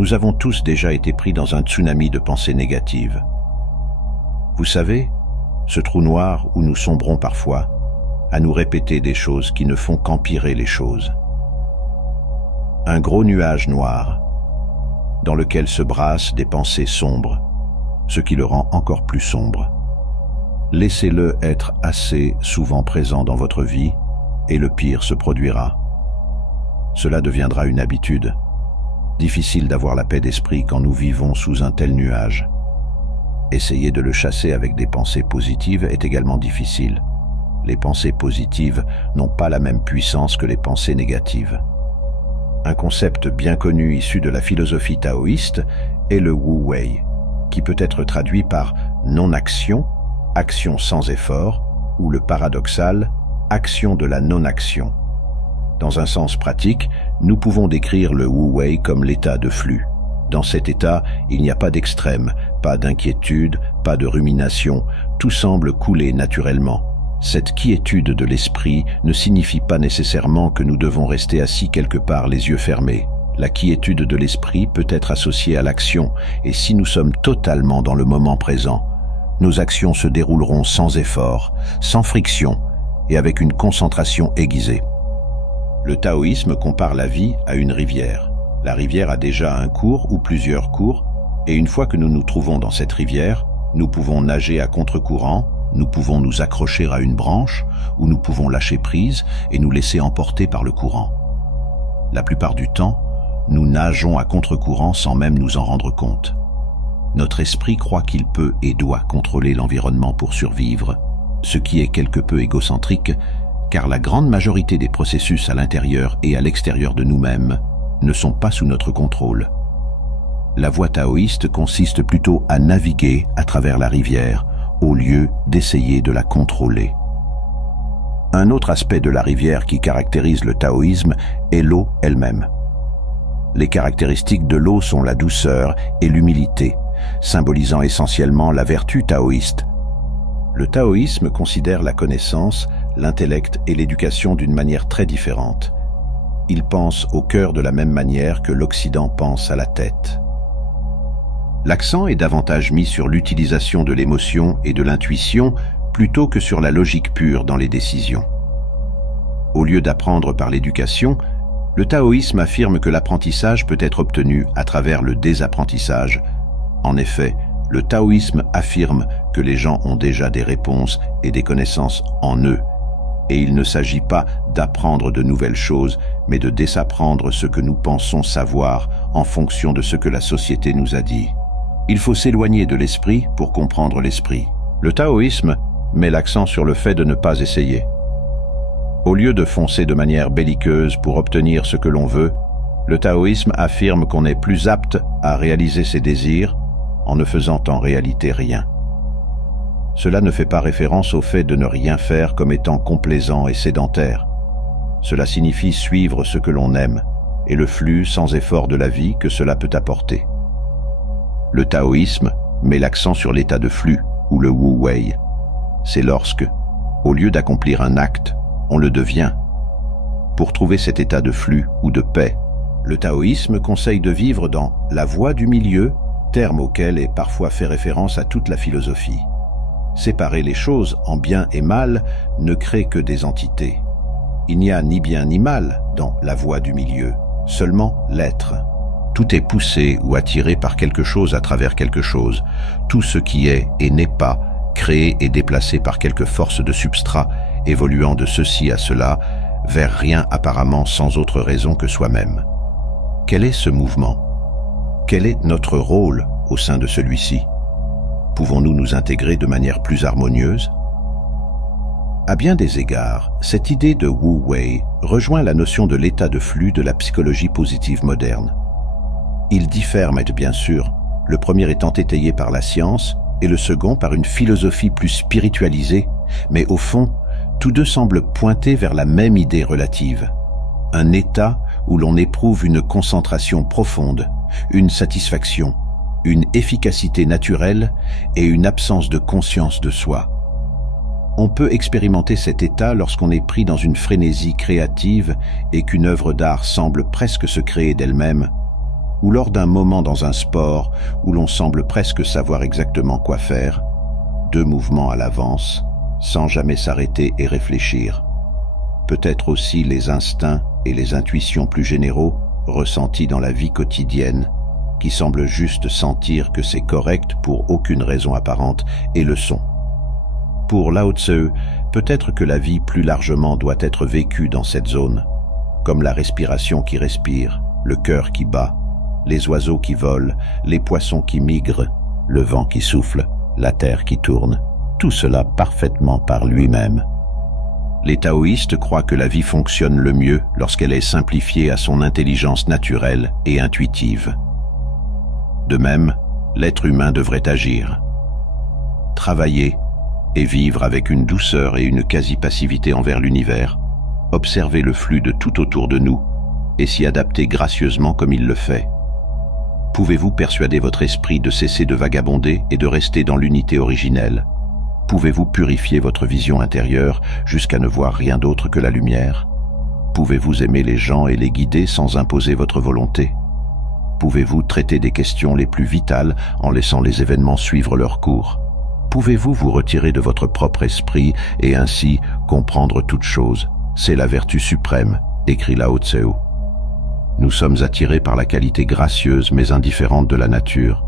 Nous avons tous déjà été pris dans un tsunami de pensées négatives. Vous savez, ce trou noir où nous sombrons parfois, à nous répéter des choses qui ne font qu'empirer les choses. Un gros nuage noir, dans lequel se brassent des pensées sombres, ce qui le rend encore plus sombre. Laissez-le être assez souvent présent dans votre vie, et le pire se produira. Cela deviendra une habitude. Difficile d'avoir la paix d'esprit quand nous vivons sous un tel nuage. Essayer de le chasser avec des pensées positives est également difficile. Les pensées positives n'ont pas la même puissance que les pensées négatives. Un concept bien connu issu de la philosophie taoïste est le Wu Wei, qui peut être traduit par non-action, action sans effort, ou le paradoxal, action de la non-action. Dans un sens pratique, nous pouvons décrire le Wu Wei comme l'état de flux. Dans cet état, il n'y a pas d'extrême, pas d'inquiétude, pas de rumination, tout semble couler naturellement. Cette quiétude de l'esprit ne signifie pas nécessairement que nous devons rester assis quelque part les yeux fermés. La quiétude de l'esprit peut être associée à l'action, et si nous sommes totalement dans le moment présent, nos actions se dérouleront sans effort, sans friction, et avec une concentration aiguisée. Le taoïsme compare la vie à une rivière. La rivière a déjà un cours ou plusieurs cours, et une fois que nous nous trouvons dans cette rivière, nous pouvons nager à contre-courant, nous pouvons nous accrocher à une branche, ou nous pouvons lâcher prise et nous laisser emporter par le courant. La plupart du temps, nous nageons à contre-courant sans même nous en rendre compte. Notre esprit croit qu'il peut et doit contrôler l'environnement pour survivre, ce qui est quelque peu égocentrique, car la grande majorité des processus à l'intérieur et à l'extérieur de nous-mêmes ne sont pas sous notre contrôle. La voie taoïste consiste plutôt à naviguer à travers la rivière, au lieu d'essayer de la contrôler. Un autre aspect de la rivière qui caractérise le taoïsme est l'eau elle-même. Les caractéristiques de l'eau sont la douceur et l'humilité, symbolisant essentiellement la vertu taoïste. Le taoïsme considère la connaissance, l'intellect et l'éducation d'une manière très différente. Il pense au cœur de la même manière que l'Occident pense à la tête. L'accent est davantage mis sur l'utilisation de l'émotion et de l'intuition plutôt que sur la logique pure dans les décisions. Au lieu d'apprendre par l'éducation, le taoïsme affirme que l'apprentissage peut être obtenu à travers le désapprentissage. En effet, le taoïsme affirme que les gens ont déjà des réponses et des connaissances en eux, et il ne s'agit pas d'apprendre de nouvelles choses, mais de désapprendre ce que nous pensons savoir en fonction de ce que la société nous a dit. Il faut s'éloigner de l'esprit pour comprendre l'esprit. Le taoïsme met l'accent sur le fait de ne pas essayer. Au lieu de foncer de manière belliqueuse pour obtenir ce que l'on veut, le taoïsme affirme qu'on est plus apte à réaliser ses désirs en ne faisant en réalité rien. Cela ne fait pas référence au fait de ne rien faire comme étant complaisant et sédentaire. Cela signifie suivre ce que l'on aime et le flux sans effort de la vie que cela peut apporter. Le taoïsme met l'accent sur l'état de flux, ou le Wu Wei. C'est lorsque, au lieu d'accomplir un acte, on le devient. Pour trouver cet état de flux ou de paix, le taoïsme conseille de vivre dans la voie du milieu, terme auquel est parfois fait référence à toute la philosophie. Séparer les choses en bien et mal ne crée que des entités. Il n'y a ni bien ni mal dans la voie du milieu, seulement l'être. Tout est poussé ou attiré par quelque chose à travers quelque chose. Tout ce qui est et n'est pas, créé et déplacé par quelque force de substrat, évoluant de ceci à cela, vers rien apparemment sans autre raison que soi-même. Quel est ce mouvement? Quel est notre rôle au sein de celui-ci? Pouvons-nous nous intégrer de manière plus harmonieuse? À bien des égards, cette idée de Wu Wei rejoint la notion de l'état de flux de la psychologie positive moderne. Ils diffèrent, mais bien sûr, le premier étant étayé par la science et le second par une philosophie plus spiritualisée, mais au fond, tous deux semblent pointer vers la même idée relative. Un état où l'on éprouve une concentration profonde, une satisfaction, une efficacité naturelle et une absence de conscience de soi. On peut expérimenter cet état lorsqu'on est pris dans une frénésie créative et qu'une œuvre d'art semble presque se créer d'elle-même, ou lors d'un moment dans un sport où l'on semble presque savoir exactement quoi faire, 2 mouvements à l'avance, sans jamais s'arrêter et réfléchir. Peut-être aussi les instincts et les intuitions plus généraux ressentis dans la vie quotidienne, qui semblent juste sentir que c'est correct pour aucune raison apparente, et le sont. Pour Lao Tse, peut-être que la vie plus largement doit être vécue dans cette zone, comme la respiration qui respire, le cœur qui bat, les oiseaux qui volent, les poissons qui migrent, le vent qui souffle, la terre qui tourne, tout cela parfaitement par lui-même. Les taoïstes croient que la vie fonctionne le mieux lorsqu'elle est simplifiée à son intelligence naturelle et intuitive. De même, l'être humain devrait agir, travailler et vivre avec une douceur et une quasi-passivité envers l'univers, observer le flux de tout autour de nous et s'y adapter gracieusement comme il le fait. Pouvez-vous persuader votre esprit de cesser de vagabonder et de rester dans l'unité originelle? Pouvez-vous purifier votre vision intérieure jusqu'à ne voir rien d'autre que la lumière? Pouvez-vous aimer les gens et les guider sans imposer votre volonté? Pouvez-vous traiter des questions les plus vitales en laissant les événements suivre leur cours? Pouvez-vous vous retirer de votre propre esprit et ainsi comprendre toute chose? C'est la vertu suprême, écrit Lao Tse. Nous sommes attirés par la qualité gracieuse mais indifférente de la nature.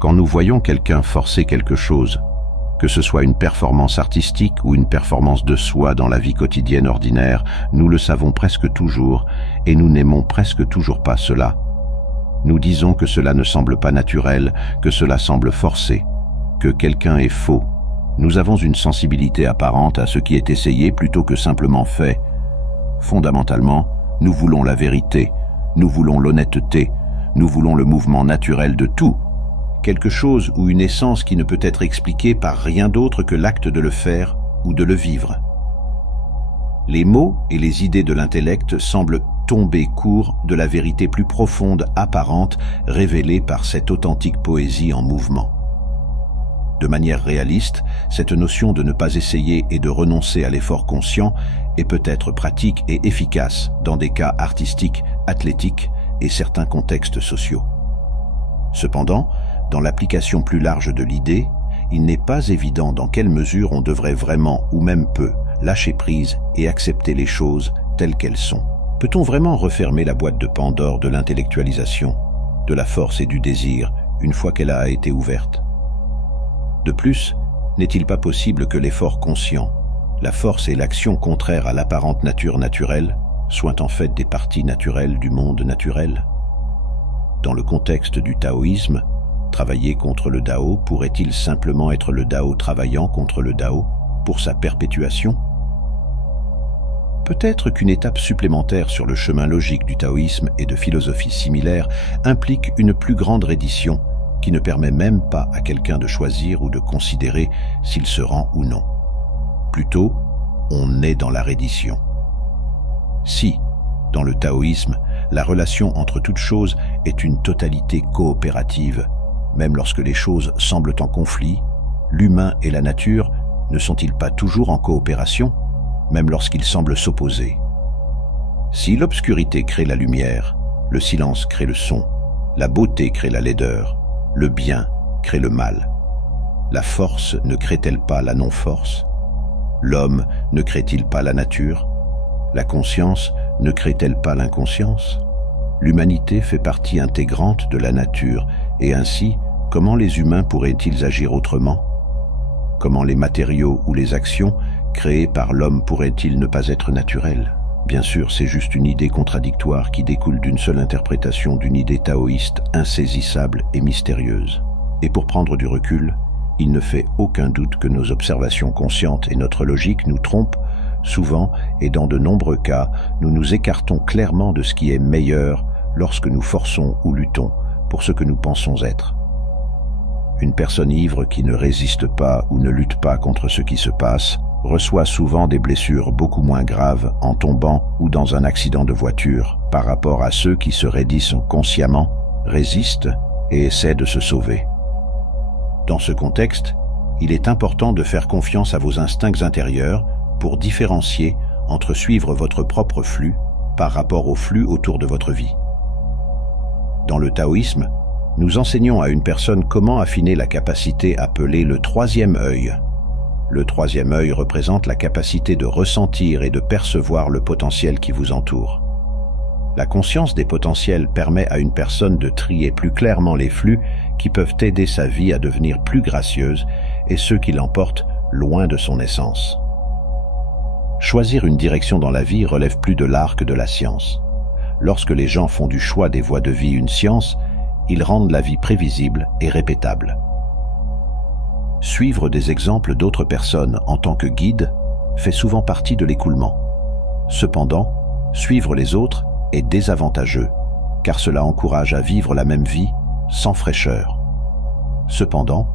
Quand nous voyons quelqu'un forcer quelque chose, que ce soit une performance artistique ou une performance de soi dans la vie quotidienne ordinaire, nous le savons presque toujours et nous n'aimons presque toujours pas cela. Nous disons que cela ne semble pas naturel, que cela semble forcé, que quelqu'un est faux. Nous avons une sensibilité apparente à ce qui est essayé plutôt que simplement fait. Fondamentalement, nous voulons la vérité, nous voulons l'honnêteté, nous voulons le mouvement naturel de tout, quelque chose ou une essence qui ne peut être expliquée par rien d'autre que l'acte de le faire ou de le vivre. Les mots et les idées de l'intellect semblent tomber court de la vérité plus profonde, apparente, révélée par cette authentique poésie en mouvement. De manière réaliste, cette notion de ne pas essayer et de renoncer à l'effort conscient est peut-être pratique et efficace dans des cas artistiques, athlétiques et certains contextes sociaux. Cependant, dans l'application plus large de l'idée, il n'est pas évident dans quelle mesure on devrait vraiment, ou même peu, lâcher prise et accepter les choses telles qu'elles sont. Peut-on vraiment refermer la boîte de Pandore de l'intellectualisation, de la force et du désir, une fois qu'elle a été ouverte? De plus, n'est-il pas possible que l'effort conscient, la force et l'action contraires à l'apparente nature naturelle, soient en fait des parties naturelles du monde naturel? Dans le contexte du taoïsme, travailler contre le Dao pourrait-il simplement être le Dao travaillant contre le Dao pour sa perpétuation? Peut-être qu'une étape supplémentaire sur le chemin logique du taoïsme et de philosophies similaires implique une plus grande reddition qui ne permet même pas à quelqu'un de choisir ou de considérer s'il se rend ou non. Plutôt, on est dans la reddition. Si, dans le taoïsme, la relation entre toutes choses est une totalité coopérative, même lorsque les choses semblent en conflit, l'humain et la nature ne sont-ils pas toujours en coopération, même lorsqu'ils semblent s'opposer? Si l'obscurité crée la lumière, le silence crée le son, la beauté crée la laideur, le bien crée le mal. La force ne crée-t-elle pas la non-force? L'homme ne crée-t-il pas la nature? La conscience ne crée-t-elle pas l'inconscience? L'humanité fait partie intégrante de la nature, et ainsi, comment les humains pourraient-ils agir autrement? Comment les matériaux ou les actions créées par l'homme pourraient-ils ne pas être naturels? Bien sûr, c'est juste une idée contradictoire qui découle d'une seule interprétation d'une idée taoïste insaisissable et mystérieuse. Et pour prendre du recul, il ne fait aucun doute que nos observations conscientes et notre logique nous trompent souvent, et dans de nombreux cas, nous nous écartons clairement de ce qui est meilleur lorsque nous forçons ou luttons pour ce que nous pensons être. Une personne ivre qui ne résiste pas ou ne lutte pas contre ce qui se passe reçoit souvent des blessures beaucoup moins graves en tombant ou dans un accident de voiture par rapport à ceux qui se raidissent consciemment, résistent et essaient de se sauver. Dans ce contexte, il est important de faire confiance à vos instincts intérieurs pour différencier entre suivre votre propre flux par rapport au flux autour de votre vie. Dans le taoïsme, nous enseignons à une personne comment affiner la capacité appelée le troisième œil. Le troisième œil représente la capacité de ressentir et de percevoir le potentiel qui vous entoure. La conscience des potentiels permet à une personne de trier plus clairement les flux qui peuvent aider sa vie à devenir plus gracieuse et ceux qui l'emportent loin de son essence. Choisir une direction dans la vie relève plus de l'art que de la science. Lorsque les gens font du choix des voies de vie une science, ils rendent la vie prévisible et répétable. Suivre des exemples d'autres personnes en tant que guide fait souvent partie de l'écoulement. Cependant, suivre les autres est désavantageux, car cela encourage à vivre la même vie sans fraîcheur. Cependant,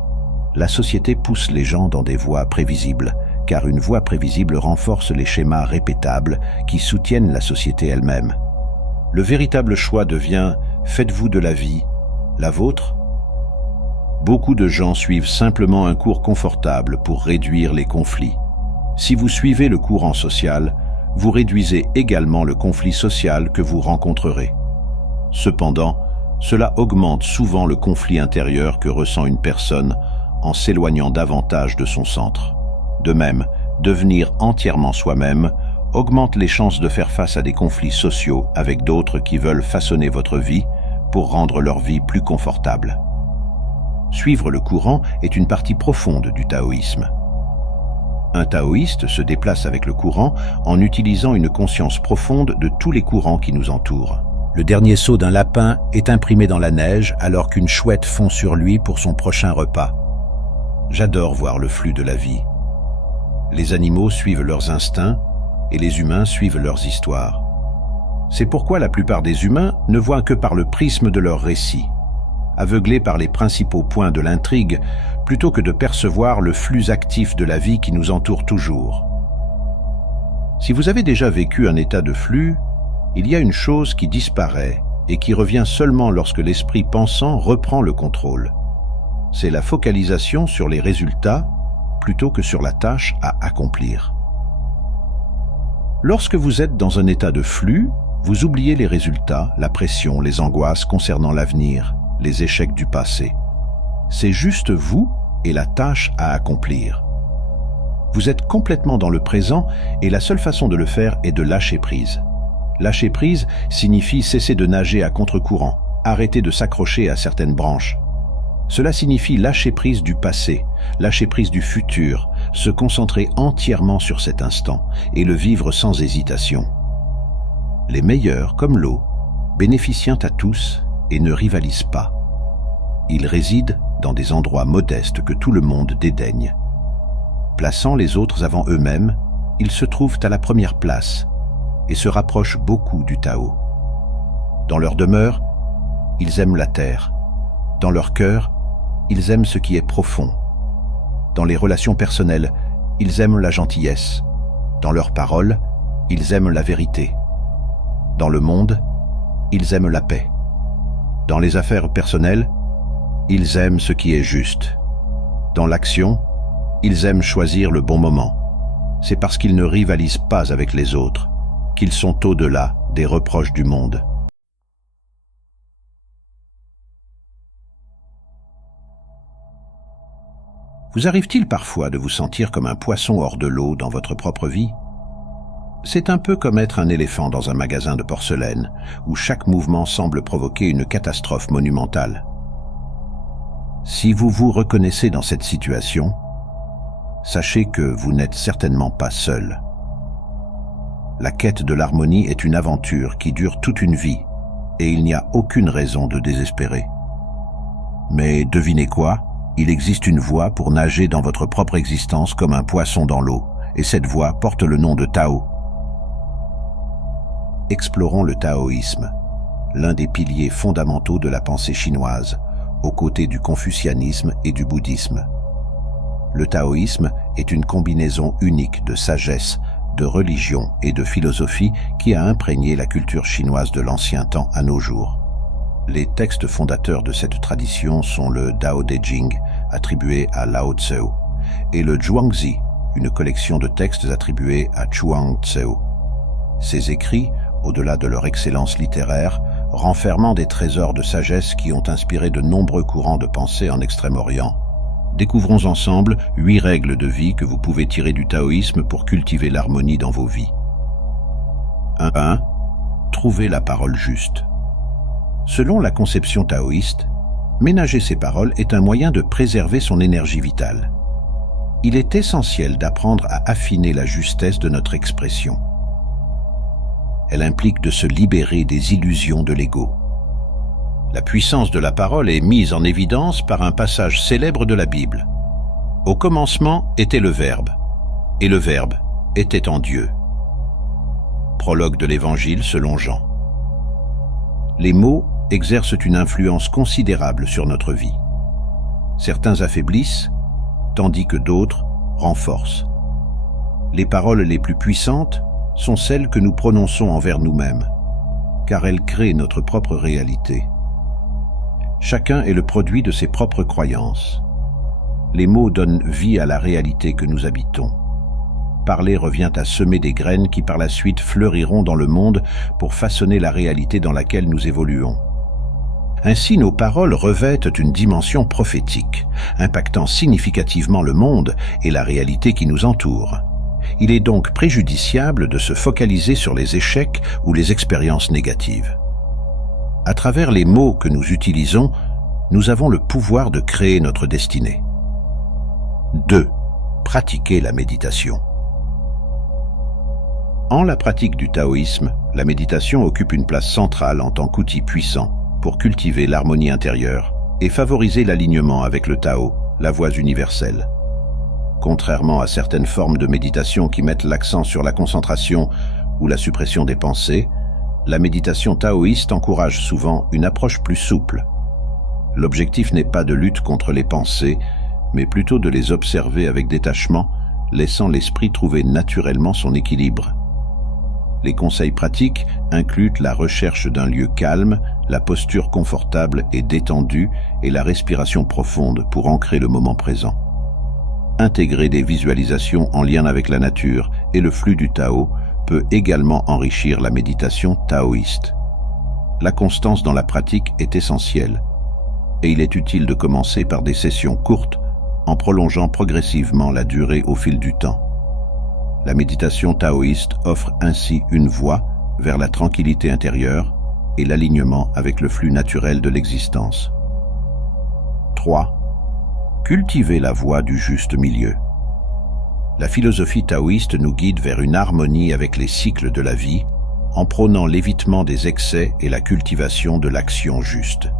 la société pousse les gens dans des voies prévisibles, car une voie prévisible renforce les schémas répétables qui soutiennent la société elle-même. Le véritable choix devient « faites-vous de la vie la vôtre ?» Beaucoup de gens suivent simplement un cours confortable pour réduire les conflits. Si vous suivez le courant social, vous réduisez également le conflit social que vous rencontrerez. Cependant, cela augmente souvent le conflit intérieur que ressent une personne en s'éloignant davantage de son centre. De même, devenir entièrement soi-même augmente les chances de faire face à des conflits sociaux avec d'autres qui veulent façonner votre vie pour rendre leur vie plus confortable. Suivre le courant est une partie profonde du taoïsme. Un taoïste se déplace avec le courant en utilisant une conscience profonde de tous les courants qui nous entourent. Le dernier saut d'un lapin est imprimé dans la neige alors qu'une chouette fond sur lui pour son prochain repas. J'adore voir le flux de la vie. Les animaux suivent leurs instincts et les humains suivent leurs histoires. C'est pourquoi la plupart des humains ne voient que par le prisme de leur récit, aveuglés par les principaux points de l'intrigue, plutôt que de percevoir le flux actif de la vie qui nous entoure toujours. Si vous avez déjà vécu un état de flux, il y a une chose qui disparaît et qui revient seulement lorsque l'esprit pensant reprend le contrôle. C'est la focalisation sur les résultats plutôt que sur la tâche à accomplir. Lorsque vous êtes dans un état de flux, vous oubliez les résultats, la pression, les angoisses concernant l'avenir, les échecs du passé. C'est juste vous et la tâche à accomplir. Vous êtes complètement dans le présent et la seule façon de le faire est de lâcher prise. Lâcher prise signifie cesser de nager à contre-courant, arrêter de s'accrocher à certaines branches. Cela signifie lâcher prise du passé, lâcher prise du futur, se concentrer entièrement sur cet instant et le vivre sans hésitation. Les meilleurs, comme l'eau, bénéficient à tous et ne rivalisent pas. Ils résident dans des endroits modestes que tout le monde dédaigne. Plaçant les autres avant eux-mêmes, ils se trouvent à la première place et se rapprochent beaucoup du Tao. Dans leur demeure, ils aiment la terre. Dans leur cœur, ils aiment ce qui est profond. Dans les relations personnelles, ils aiment la gentillesse. Dans leurs paroles, ils aiment la vérité. Dans le monde, ils aiment la paix. Dans les affaires personnelles, ils aiment ce qui est juste. Dans l'action, ils aiment choisir le bon moment. C'est parce qu'ils ne rivalisent pas avec les autres qu'ils sont au-delà des reproches du monde. Vous arrive-t-il parfois de vous sentir comme un poisson hors de l'eau dans votre propre vie? C'est un peu comme être un éléphant dans un magasin de porcelaine, où chaque mouvement semble provoquer une catastrophe monumentale. Si vous vous reconnaissez dans cette situation, sachez que vous n'êtes certainement pas seul. La quête de l'harmonie est une aventure qui dure toute une vie, et il n'y a aucune raison de désespérer. Mais devinez quoi? Il existe une voie pour nager dans votre propre existence comme un poisson dans l'eau, et cette voie porte le nom de Tao. Explorons le taoïsme, l'un des piliers fondamentaux de la pensée chinoise, aux côtés du confucianisme et du bouddhisme. Le taoïsme est une combinaison unique de sagesse, de religion et de philosophie qui a imprégné la culture chinoise de l'ancien temps à nos jours. Les textes fondateurs de cette tradition sont le Dao De Jing, attribué à Lao Tzu, et le Zhuangzi, une collection de textes attribués à Chuang Tzu. Ces écrits, au-delà de leur excellence littéraire, renfermant des trésors de sagesse qui ont inspiré de nombreux courants de pensée en Extrême-Orient. Découvrons ensemble 8 règles de vie que vous pouvez tirer du taoïsme pour cultiver l'harmonie dans vos vies. 1. Trouvez la parole juste. Selon la conception taoïste, ménager ses paroles est un moyen de préserver son énergie vitale. Il est essentiel d'apprendre à affiner la justesse de notre expression. Elle implique de se libérer des illusions de l'ego. La puissance de la parole est mise en évidence par un passage célèbre de la Bible. Au commencement était le Verbe, et le Verbe était en Dieu. Prologue de l'Évangile selon Jean. Les mots exercent une influence considérable sur notre vie. Certains affaiblissent, tandis que d'autres renforcent. Les paroles les plus puissantes sont celles que nous prononçons envers nous-mêmes, car elles créent notre propre réalité. Chacun est le produit de ses propres croyances. Les mots donnent vie à la réalité que nous habitons. Parler revient à semer des graines qui par la suite fleuriront dans le monde pour façonner la réalité dans laquelle nous évoluons. Ainsi, nos paroles revêtent une dimension prophétique, impactant significativement le monde et la réalité qui nous entoure. Il est donc préjudiciable de se focaliser sur les échecs ou les expériences négatives. À travers les mots que nous utilisons, nous avons le pouvoir de créer notre destinée. 2. Pratiquer la méditation. En la pratique du taoïsme, la méditation occupe une place centrale en tant qu'outil puissant pour cultiver l'harmonie intérieure et favoriser l'alignement avec le Tao, la voie universelle. Contrairement à certaines formes de méditation qui mettent l'accent sur la concentration ou la suppression des pensées, la méditation taoïste encourage souvent une approche plus souple. L'objectif n'est pas de lutte contre les pensées, mais plutôt de les observer avec détachement, laissant l'esprit trouver naturellement son équilibre. Les conseils pratiques incluent la recherche d'un lieu calme, la posture confortable et détendue et la respiration profonde pour ancrer le moment présent. Intégrer des visualisations en lien avec la nature et le flux du Tao peut également enrichir la méditation taoïste. La constance dans la pratique est essentielle, et il est utile de commencer par des sessions courtes en prolongeant progressivement la durée au fil du temps. La méditation taoïste offre ainsi une voie vers la tranquillité intérieure et l'alignement avec le flux naturel de l'existence. 3. Cultiver la voie du juste milieu. La philosophie taoïste nous guide vers une harmonie avec les cycles de la vie, en prônant l'évitement des excès et la cultivation de l'action juste.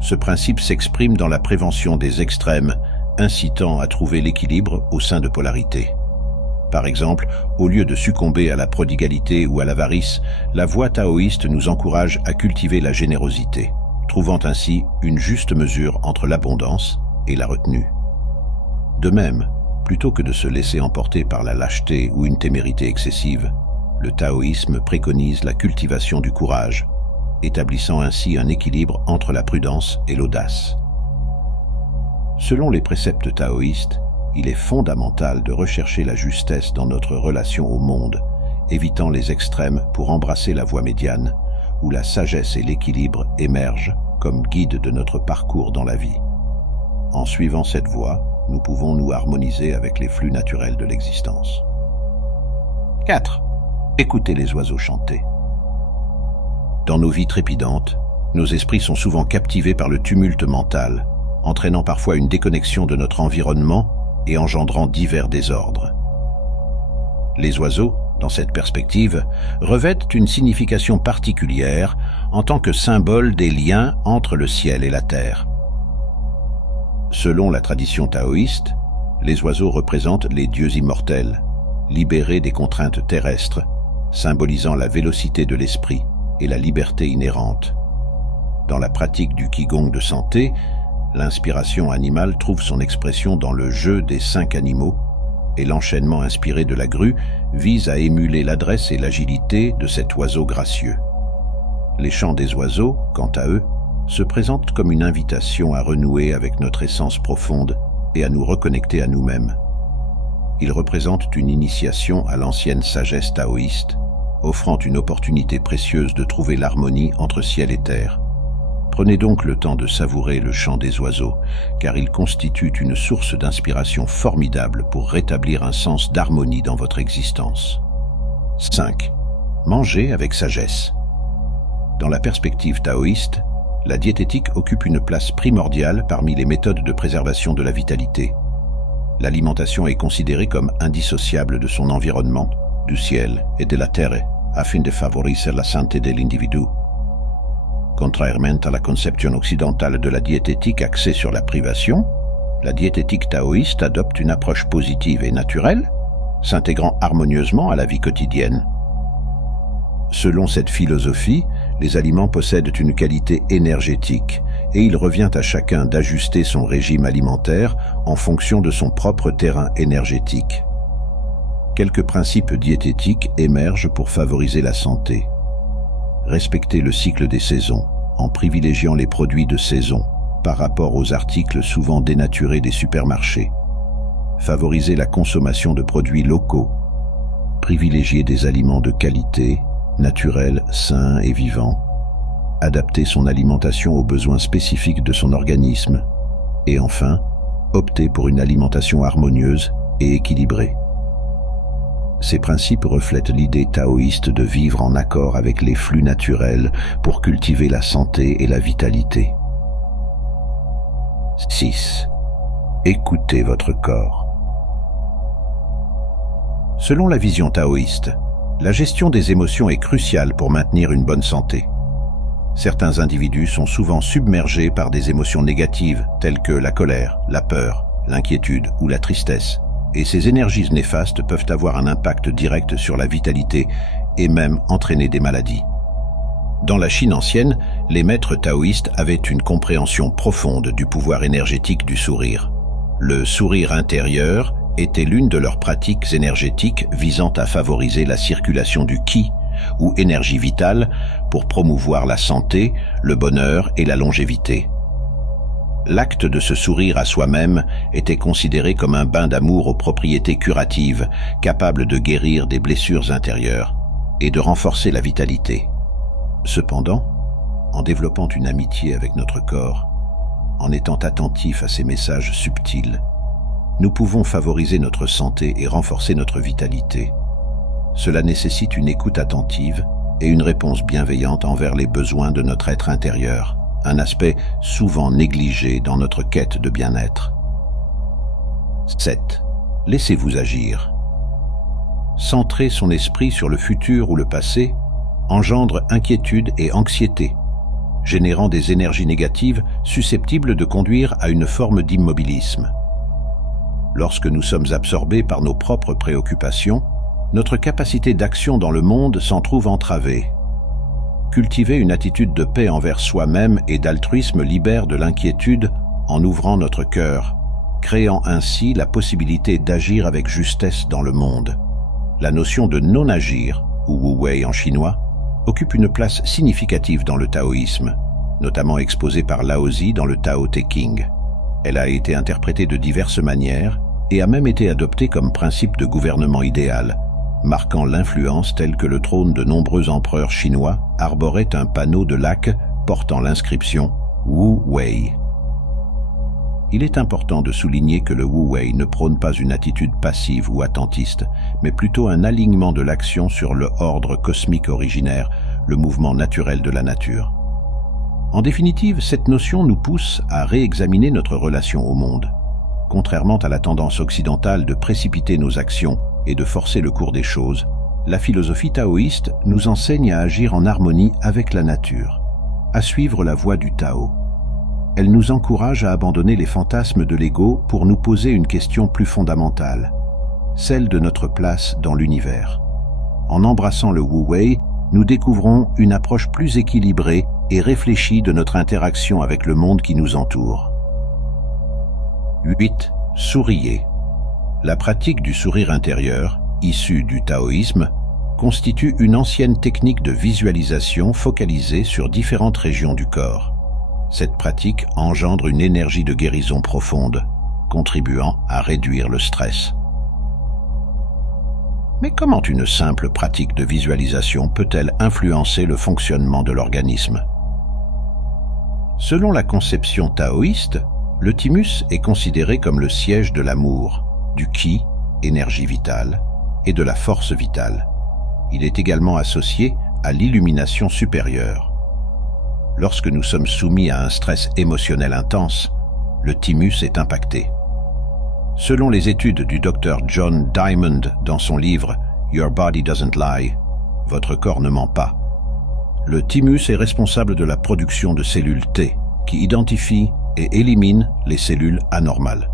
Ce principe s'exprime dans la prévention des extrêmes, incitant à trouver l'équilibre au sein de polarités. Par exemple, au lieu de succomber à la prodigalité ou à l'avarice, la voie taoïste nous encourage à cultiver la générosité, trouvant ainsi une juste mesure entre l'abondance et la retenue. De même, plutôt que de se laisser emporter par la lâcheté ou une témérité excessive, le taoïsme préconise la cultivation du courage, établissant ainsi un équilibre entre la prudence et l'audace. Selon les préceptes taoïstes, il est fondamental de rechercher la justesse dans notre relation au monde, évitant les extrêmes pour embrasser la voie médiane, où la sagesse et l'équilibre émergent comme guide de notre parcours dans la vie. En suivant cette voie, nous pouvons nous harmoniser avec les flux naturels de l'existence. 4. Écoutez les oiseaux chanter. Dans nos vies trépidantes, nos esprits sont souvent captivés par le tumulte mental, entraînant parfois une déconnexion de notre environnement et engendrant divers désordres. Les oiseaux, dans cette perspective, revêtent une signification particulière en tant que symbole des liens entre le ciel et la terre. Selon la tradition taoïste, les oiseaux représentent les dieux immortels, libérés des contraintes terrestres, symbolisant la vélocité de l'esprit et la liberté inhérente. Dans la pratique du Qigong de santé, l'inspiration animale trouve son expression dans le jeu des 5 animaux, et l'enchaînement inspiré de la grue vise à émuler l'adresse et l'agilité de cet oiseau gracieux. Les chants des oiseaux, quant à eux, se présentent comme une invitation à renouer avec notre essence profonde et à nous reconnecter à nous-mêmes. Ils représentent une initiation à l'ancienne sagesse taoïste, offrant une opportunité précieuse de trouver l'harmonie entre ciel et terre. Prenez donc le temps de savourer le chant des oiseaux, car il constitue une source d'inspiration formidable pour rétablir un sens d'harmonie dans votre existence. 5. Mangez avec sagesse. Dans la perspective taoïste, la diététique occupe une place primordiale parmi les méthodes de préservation de la vitalité. L'alimentation est considérée comme indissociable de son environnement, du ciel et de la terre, afin de favoriser la santé de l'individu. Contrairement à la conception occidentale de la diététique axée sur la privation, la diététique taoïste adopte une approche positive et naturelle, s'intégrant harmonieusement à la vie quotidienne. Selon cette philosophie, les aliments possèdent une qualité énergétique et il revient à chacun d'ajuster son régime alimentaire en fonction de son propre terrain énergétique. Quelques principes diététiques émergent pour favoriser la santé. Respecter le cycle des saisons, en privilégiant les produits de saison par rapport aux articles souvent dénaturés des supermarchés. Favoriser la consommation de produits locaux. Privilégier des aliments de qualité, naturels, sains et vivants. Adapter son alimentation aux besoins spécifiques de son organisme. Et enfin, opter pour une alimentation harmonieuse et équilibrée. Ces principes reflètent l'idée taoïste de vivre en accord avec les flux naturels pour cultiver la santé et la vitalité. 6. Écoutez votre corps. Selon la vision taoïste, la gestion des émotions est cruciale pour maintenir une bonne santé. Certains individus sont souvent submergés par des émotions négatives telles que la colère, la peur, l'inquiétude ou la tristesse. Et ces énergies néfastes peuvent avoir un impact direct sur la vitalité et même entraîner des maladies. Dans la Chine ancienne, les maîtres taoïstes avaient une compréhension profonde du pouvoir énergétique du sourire. Le sourire intérieur était l'une de leurs pratiques énergétiques visant à favoriser la circulation du qi, ou énergie vitale, pour promouvoir la santé, le bonheur et la longévité. L'acte de se sourire à soi-même était considéré comme un bain d'amour aux propriétés curatives, capable de guérir des blessures intérieures et de renforcer la vitalité. Cependant, en développant une amitié avec notre corps, en étant attentif à ces messages subtils, nous pouvons favoriser notre santé et renforcer notre vitalité. Cela nécessite une écoute attentive et une réponse bienveillante envers les besoins de notre être intérieur. Un aspect souvent négligé dans notre quête de bien-être. 7. Laissez-vous agir. Centrer son esprit sur le futur ou le passé engendre inquiétude et anxiété, générant des énergies négatives susceptibles de conduire à une forme d'immobilisme. Lorsque nous sommes absorbés par nos propres préoccupations, notre capacité d'action dans le monde s'en trouve entravée. Cultiver une attitude de paix envers soi-même et d'altruisme libère de l'inquiétude en ouvrant notre cœur, créant ainsi la possibilité d'agir avec justesse dans le monde. La notion de non-agir, ou wu wei en chinois, occupe une place significative dans le taoïsme, notamment exposée par Laozi dans le Tao Te Ching. Elle a été interprétée de diverses manières et a même été adoptée comme principe de gouvernement idéal, marquant l'influence telle que le trône de nombreux empereurs chinois arborait un panneau de laque portant l'inscription Wu Wei. Il est important de souligner que le Wu Wei ne prône pas une attitude passive ou attentiste, mais plutôt un alignement de l'action sur le ordre cosmique originaire, le mouvement naturel de la nature. En définitive, cette notion nous pousse à réexaminer notre relation au monde. Contrairement à la tendance occidentale de précipiter nos actions et de forcer le cours des choses, la philosophie taoïste nous enseigne à agir en harmonie avec la nature, à suivre la voie du Tao. Elle nous encourage à abandonner les fantasmes de l'ego pour nous poser une question plus fondamentale, celle de notre place dans l'univers. En embrassant le Wu Wei, nous découvrons une approche plus équilibrée et réfléchie de notre interaction avec le monde qui nous entoure. 8. Souriez. La pratique du sourire intérieur, issue du taoïsme, constitue une ancienne technique de visualisation focalisée sur différentes régions du corps. Cette pratique engendre une énergie de guérison profonde, contribuant à réduire le stress. Mais comment une simple pratique de visualisation peut-elle influencer le fonctionnement de l'organisme? Selon la conception taoïste, le thymus est considéré comme le siège de l'amour, du ki, énergie vitale, et de la force vitale. Il est également associé à l'illumination supérieure. Lorsque nous sommes soumis à un stress émotionnel intense, le thymus est impacté. Selon les études du Dr John Diamond dans son livre « Your Body Doesn't Lie », votre corps ne ment pas, le thymus est responsable de la production de cellules T, qui identifient et éliminent les cellules anormales.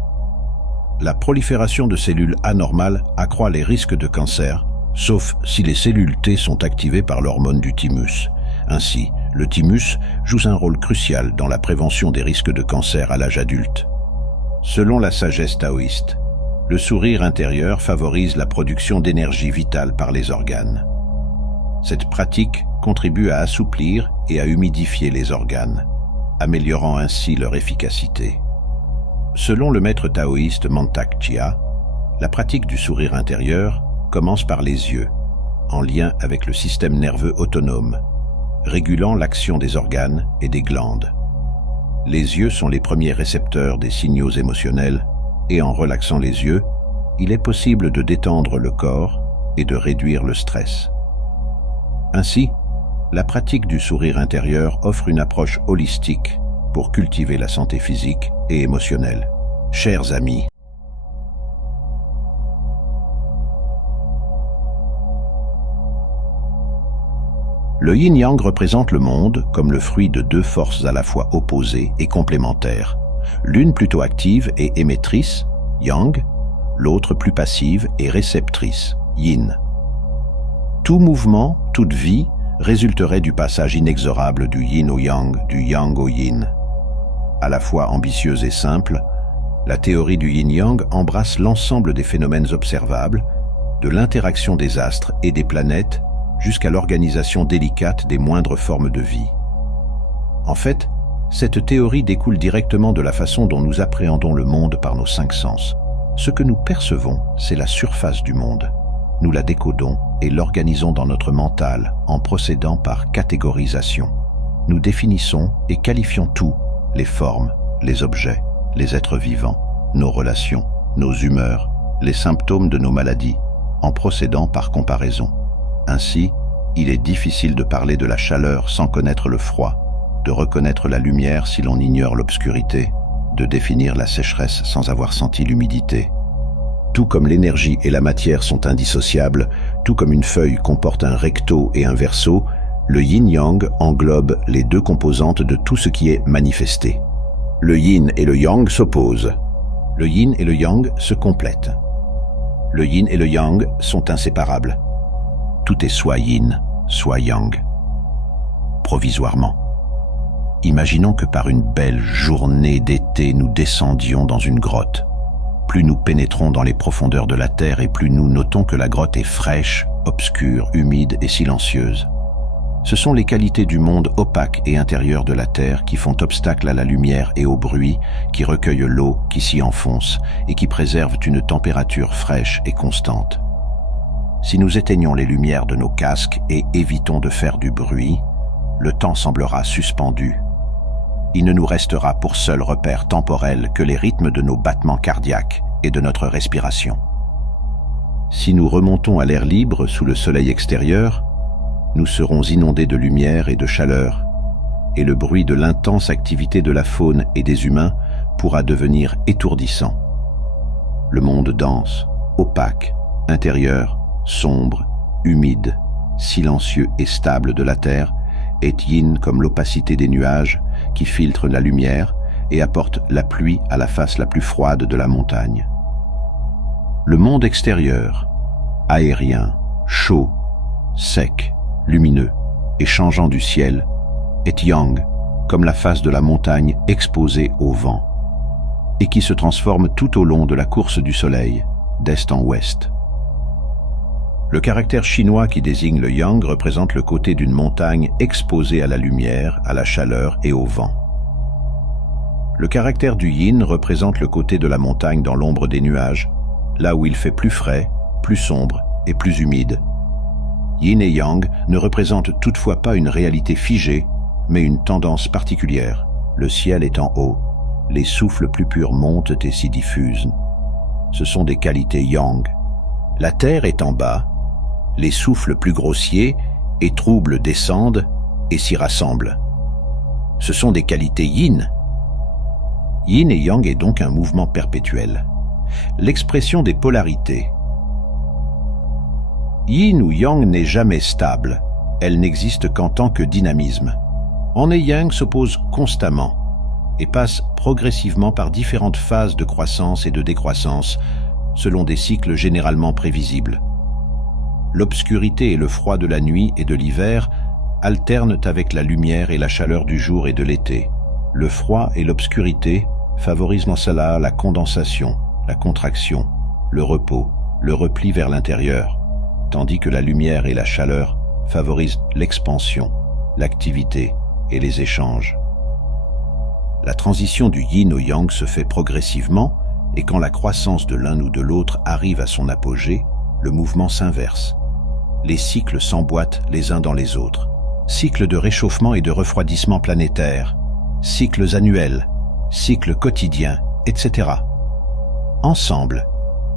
La prolifération de cellules anormales accroît les risques de cancer, sauf si les cellules T sont activées par l'hormone du thymus. Ainsi, le thymus joue un rôle crucial dans la prévention des risques de cancer à l'âge adulte. Selon la sagesse taoïste, le sourire intérieur favorise la production d'énergie vitale par les organes. Cette pratique contribue à assouplir et à humidifier les organes, améliorant ainsi leur efficacité. Selon le maître taoïste Mantak Chia, la pratique du sourire intérieur commence par les yeux, en lien avec le système nerveux autonome, régulant l'action des organes et des glandes. Les yeux sont les premiers récepteurs des signaux émotionnels et en relaxant les yeux, il est possible de détendre le corps et de réduire le stress. Ainsi, la pratique du sourire intérieur offre une approche holistique pour cultiver la santé physique et émotionnelle. Chers amis, le yin-yang représente le monde comme le fruit de deux forces à la fois opposées et complémentaires, l'une plutôt active et émettrice, yang, l'autre plus passive et réceptrice, yin. Tout mouvement, toute vie, résulterait du passage inexorable du yin au yang, du yang au yin. À la fois ambitieuse et simple, la théorie du yin-yang embrasse l'ensemble des phénomènes observables, de l'interaction des astres et des planètes jusqu'à l'organisation délicate des moindres formes de vie. En fait, cette théorie découle directement de la façon dont nous appréhendons le monde par nos cinq sens. Ce que nous percevons, c'est la surface du monde. Nous la décodons et l'organisons dans notre mental en procédant par catégorisation. Nous définissons et qualifions tout, les formes, les objets, les êtres vivants, nos relations, nos humeurs, les symptômes de nos maladies, en procédant par comparaison. Ainsi, il est difficile de parler de la chaleur sans connaître le froid, de reconnaître la lumière si l'on ignore l'obscurité, de définir la sécheresse sans avoir senti l'humidité. Tout comme l'énergie et la matière sont indissociables, tout comme une feuille comporte un recto et un verso, le yin-yang englobe les deux composantes de tout ce qui est manifesté. Le yin et le yang s'opposent. Le yin et le yang se complètent. Le yin et le yang sont inséparables. Tout est soit yin, soit yang. Provisoirement. Imaginons que par une belle journée d'été, nous descendions dans une grotte. Plus nous pénétrons dans les profondeurs de la terre et plus nous notons que la grotte est fraîche, obscure, humide et silencieuse. Ce sont les qualités du monde opaque et intérieur de la terre qui font obstacle à la lumière et au bruit, qui recueillent l'eau, qui s'y enfonce et qui préservent une température fraîche et constante. Si nous éteignons les lumières de nos casques et évitons de faire du bruit, le temps semblera suspendu. Il ne nous restera pour seul repère temporel que les rythmes de nos battements cardiaques et de notre respiration. Si nous remontons à l'air libre sous le soleil extérieur, nous serons inondés de lumière et de chaleur, et le bruit de l'intense activité de la faune et des humains pourra devenir étourdissant. Le monde dense, opaque, intérieur, sombre, humide, silencieux et stable de la terre est yin comme l'opacité des nuages qui filtrent la lumière et apportent la pluie à la face la plus froide de la montagne. Le monde extérieur, aérien, chaud, sec, lumineux et changeant du ciel, est yang comme la face de la montagne exposée au vent et qui se transforme tout au long de la course du soleil, d'est en ouest. Le caractère chinois qui désigne le yang représente le côté d'une montagne exposée à la lumière, à la chaleur et au vent. Le caractère du yin représente le côté de la montagne dans l'ombre des nuages, là où il fait plus frais, plus sombre et plus humide. Yin et Yang ne représentent toutefois pas une réalité figée, mais une tendance particulière. Le ciel est en haut, les souffles plus purs montent et s'y diffusent. Ce sont des qualités Yang. La terre est en bas, les souffles plus grossiers et troubles descendent et s'y rassemblent. Ce sont des qualités Yin. Yin et Yang est donc un mouvement perpétuel. L'expression des polarités. Yin ou Yang n'est jamais stable, elle n'existe qu'en tant que dynamisme. En et Yang s'opposent constamment et passent progressivement par différentes phases de croissance et de décroissance, selon des cycles généralement prévisibles. L'obscurité et le froid de la nuit et de l'hiver alternent avec la lumière et la chaleur du jour et de l'été. Le froid et l'obscurité favorisent dans cela la condensation, la contraction, le repos, le repli vers l'intérieur, tandis que la lumière et la chaleur favorisent l'expansion, l'activité et les échanges. La transition du yin au yang se fait progressivement et quand la croissance de l'un ou de l'autre arrive à son apogée, le mouvement s'inverse. Les cycles s'emboîtent les uns dans les autres. Cycles de réchauffement et de refroidissement planétaire, cycles annuels, cycles quotidiens, etc. Ensemble,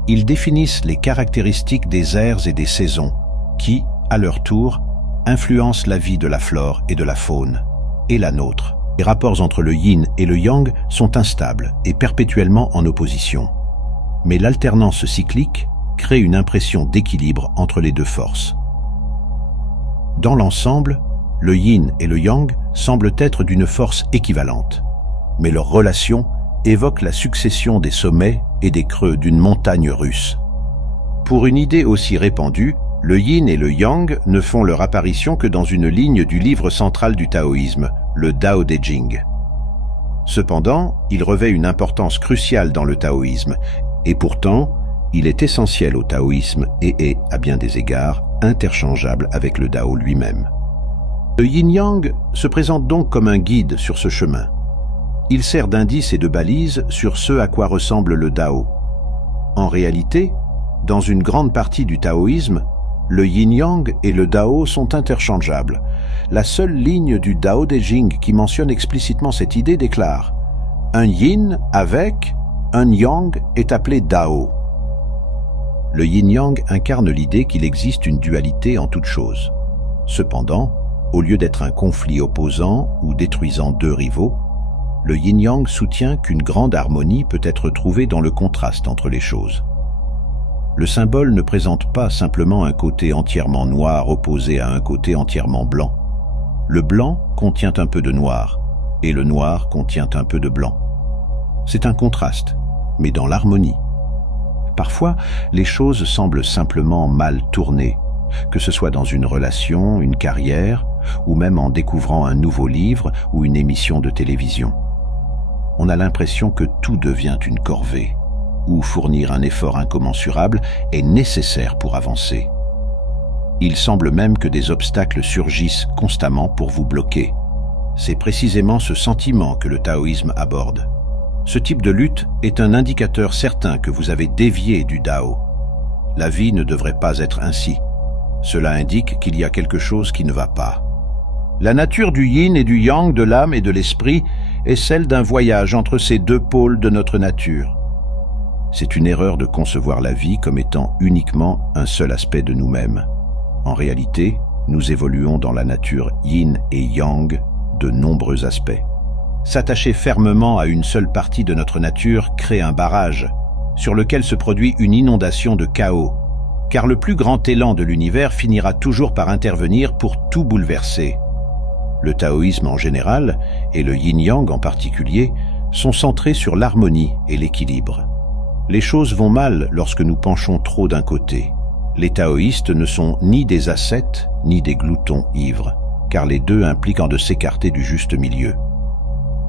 ils définissent les caractéristiques des ères et des saisons qui, à leur tour, influencent la vie de la flore et de la faune, et la nôtre. Les rapports entre le yin et le yang sont instables et perpétuellement en opposition. Mais l'alternance cyclique crée une impression d'équilibre entre les deux forces. Dans l'ensemble, le yin et le yang semblent être d'une force équivalente, mais leur relation évoque la succession des sommets et des creux d'une montagne russe. Pour une idée aussi répandue, le yin et le yang ne font leur apparition que dans une ligne du livre central du taoïsme, le Tao Te Ching. Cependant, il revêt une importance cruciale dans le taoïsme, et pourtant, il est essentiel au taoïsme et est, à bien des égards, interchangeable avec le Tao lui-même. Le yin-yang se présente donc comme un guide sur ce chemin. Il sert d'indice et de balise sur ce à quoi ressemble le Tao. En réalité, dans une grande partie du taoïsme, le yin-yang et le Tao sont interchangeables. La seule ligne du Tao Te Ching qui mentionne explicitement cette idée déclare « Un yin avec un yang est appelé Tao ». Le yin-yang incarne l'idée qu'il existe une dualité en toute chose. Cependant, au lieu d'être un conflit opposant ou détruisant deux rivaux, le yin-yang soutient qu'une grande harmonie peut être trouvée dans le contraste entre les choses. Le symbole ne présente pas simplement un côté entièrement noir opposé à un côté entièrement blanc. Le blanc contient un peu de noir, et le noir contient un peu de blanc. C'est un contraste, mais dans l'harmonie. Parfois, les choses semblent simplement mal tournées, que ce soit dans une relation, une carrière, ou même en découvrant un nouveau livre ou une émission de télévision. On a l'impression que tout devient une corvée, ou fournir un effort incommensurable est nécessaire pour avancer. Il semble même que des obstacles surgissent constamment pour vous bloquer. C'est précisément ce sentiment que le taoïsme aborde. Ce type de lutte est un indicateur certain que vous avez dévié du Tao. La vie ne devrait pas être ainsi. Cela indique qu'il y a quelque chose qui ne va pas. La nature du yin et du yang, de l'âme et de l'esprit, est celle d'un voyage entre ces deux pôles de notre nature. C'est une erreur de concevoir la vie comme étant uniquement un seul aspect de nous-mêmes. En réalité, nous évoluons dans la nature yin et yang de nombreux aspects. S'attacher fermement à une seule partie de notre nature crée un barrage, sur lequel se produit une inondation de chaos, car le plus grand élan de l'univers finira toujours par intervenir pour tout bouleverser. Le taoïsme en général, et le yin-yang en particulier, sont centrés sur l'harmonie et l'équilibre. Les choses vont mal lorsque nous penchons trop d'un côté. Les taoïstes ne sont ni des ascètes, ni des gloutons ivres, car les deux impliquent de s'écarter du juste milieu.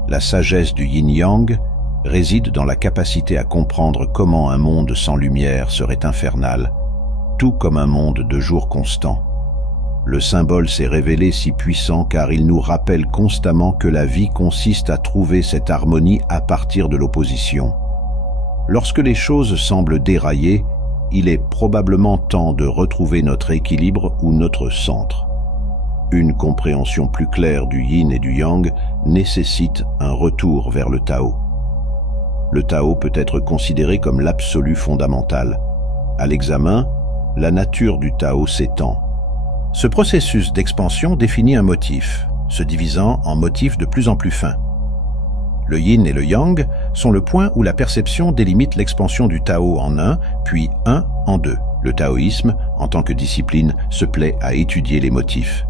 La sagesse du yin-yang réside dans la capacité à comprendre comment un monde sans lumière serait infernal, tout comme un monde de jour constant. Le symbole s'est révélé si puissant car il nous rappelle constamment que la vie consiste à trouver cette harmonie à partir de l'opposition. Lorsque les choses semblent dérailler, il est probablement temps de retrouver notre équilibre ou notre centre. Une compréhension plus claire du yin et du yang nécessite un retour vers le Tao. Le Tao peut être considéré comme l'absolu fondamental. À l'examen, la nature du Tao s'étend. Ce processus d'expansion définit un motif, se divisant en motifs de plus en plus fins. Le yin et le yang sont le point où la perception délimite l'expansion du Tao en un, puis un en deux. Le taoïsme, en tant que discipline, se plaît à étudier les motifs.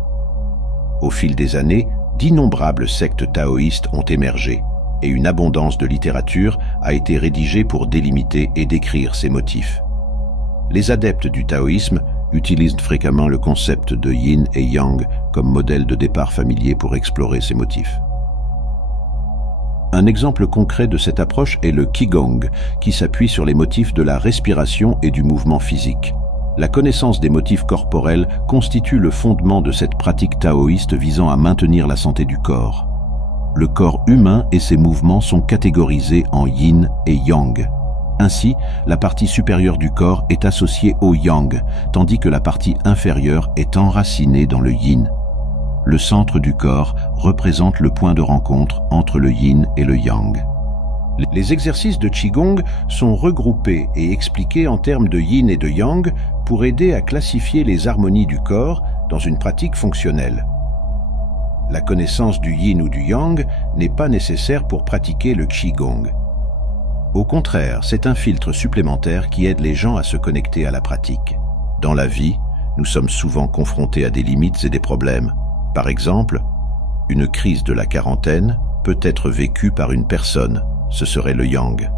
Au fil des années, d'innombrables sectes taoïstes ont émergé, et une abondance de littérature a été rédigée pour délimiter et décrire ces motifs. Les adeptes du taoïsme utilisent fréquemment le concept de yin et yang comme modèle de départ familier pour explorer ces motifs. Un exemple concret de cette approche est le Qigong, qui s'appuie sur les motifs de la respiration et du mouvement physique. La connaissance des motifs corporels constitue le fondement de cette pratique taoïste visant à maintenir la santé du corps. Le corps humain et ses mouvements sont catégorisés en yin et yang. Ainsi, la partie supérieure du corps est associée au yang, tandis que la partie inférieure est enracinée dans le yin. Le centre du corps représente le point de rencontre entre le yin et le yang. Les exercices de Qigong sont regroupés et expliqués en termes de yin et de yang pour aider à classifier les harmonies du corps dans une pratique fonctionnelle. La connaissance du yin ou du yang n'est pas nécessaire pour pratiquer le Qigong. Au contraire, c'est un filtre supplémentaire qui aide les gens à se connecter à la pratique. Dans la vie, nous sommes souvent confrontés à des limites et des problèmes. Par exemple, une crise de la quarantaine peut être vécue par une personne, ce serait le yang.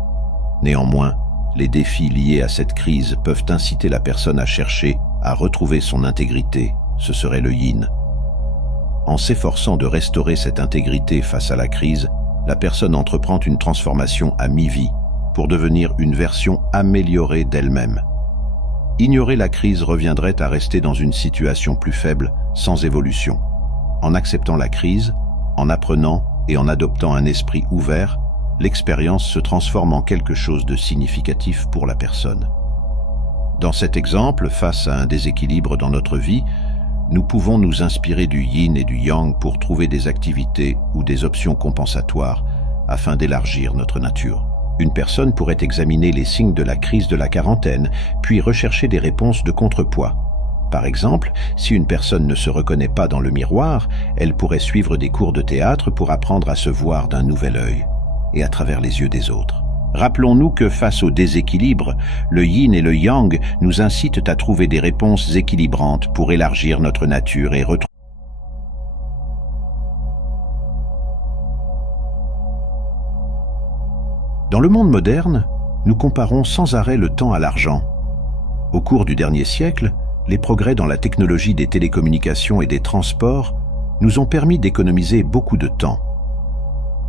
Néanmoins, les défis liés à cette crise peuvent inciter la personne à chercher à retrouver son intégrité, ce serait le yin. En s'efforçant de restaurer cette intégrité face à la crise, la personne entreprend une transformation à mi-vie pour devenir une version améliorée d'elle-même. Ignorer la crise reviendrait à rester dans une situation plus faible, sans évolution. En acceptant la crise, en apprenant et en adoptant un esprit ouvert, l'expérience se transforme en quelque chose de significatif pour la personne. Dans cet exemple, face à un déséquilibre dans notre vie, nous pouvons nous inspirer du yin et du yang pour trouver des activités ou des options compensatoires afin d'élargir notre nature. Une personne pourrait examiner les signes de la crise de la quarantaine, puis rechercher des réponses de contrepoids. Par exemple, si une personne ne se reconnaît pas dans le miroir, elle pourrait suivre des cours de théâtre pour apprendre à se voir d'un nouvel œil et à travers les yeux des autres. Rappelons-nous que face au déséquilibre, le yin et le yang nous incitent à trouver des réponses équilibrantes pour élargir notre nature et retrouver. Dans le monde moderne, nous comparons sans arrêt le temps à l'argent. Au cours du dernier siècle, les progrès dans la technologie des télécommunications et des transports nous ont permis d'économiser beaucoup de temps.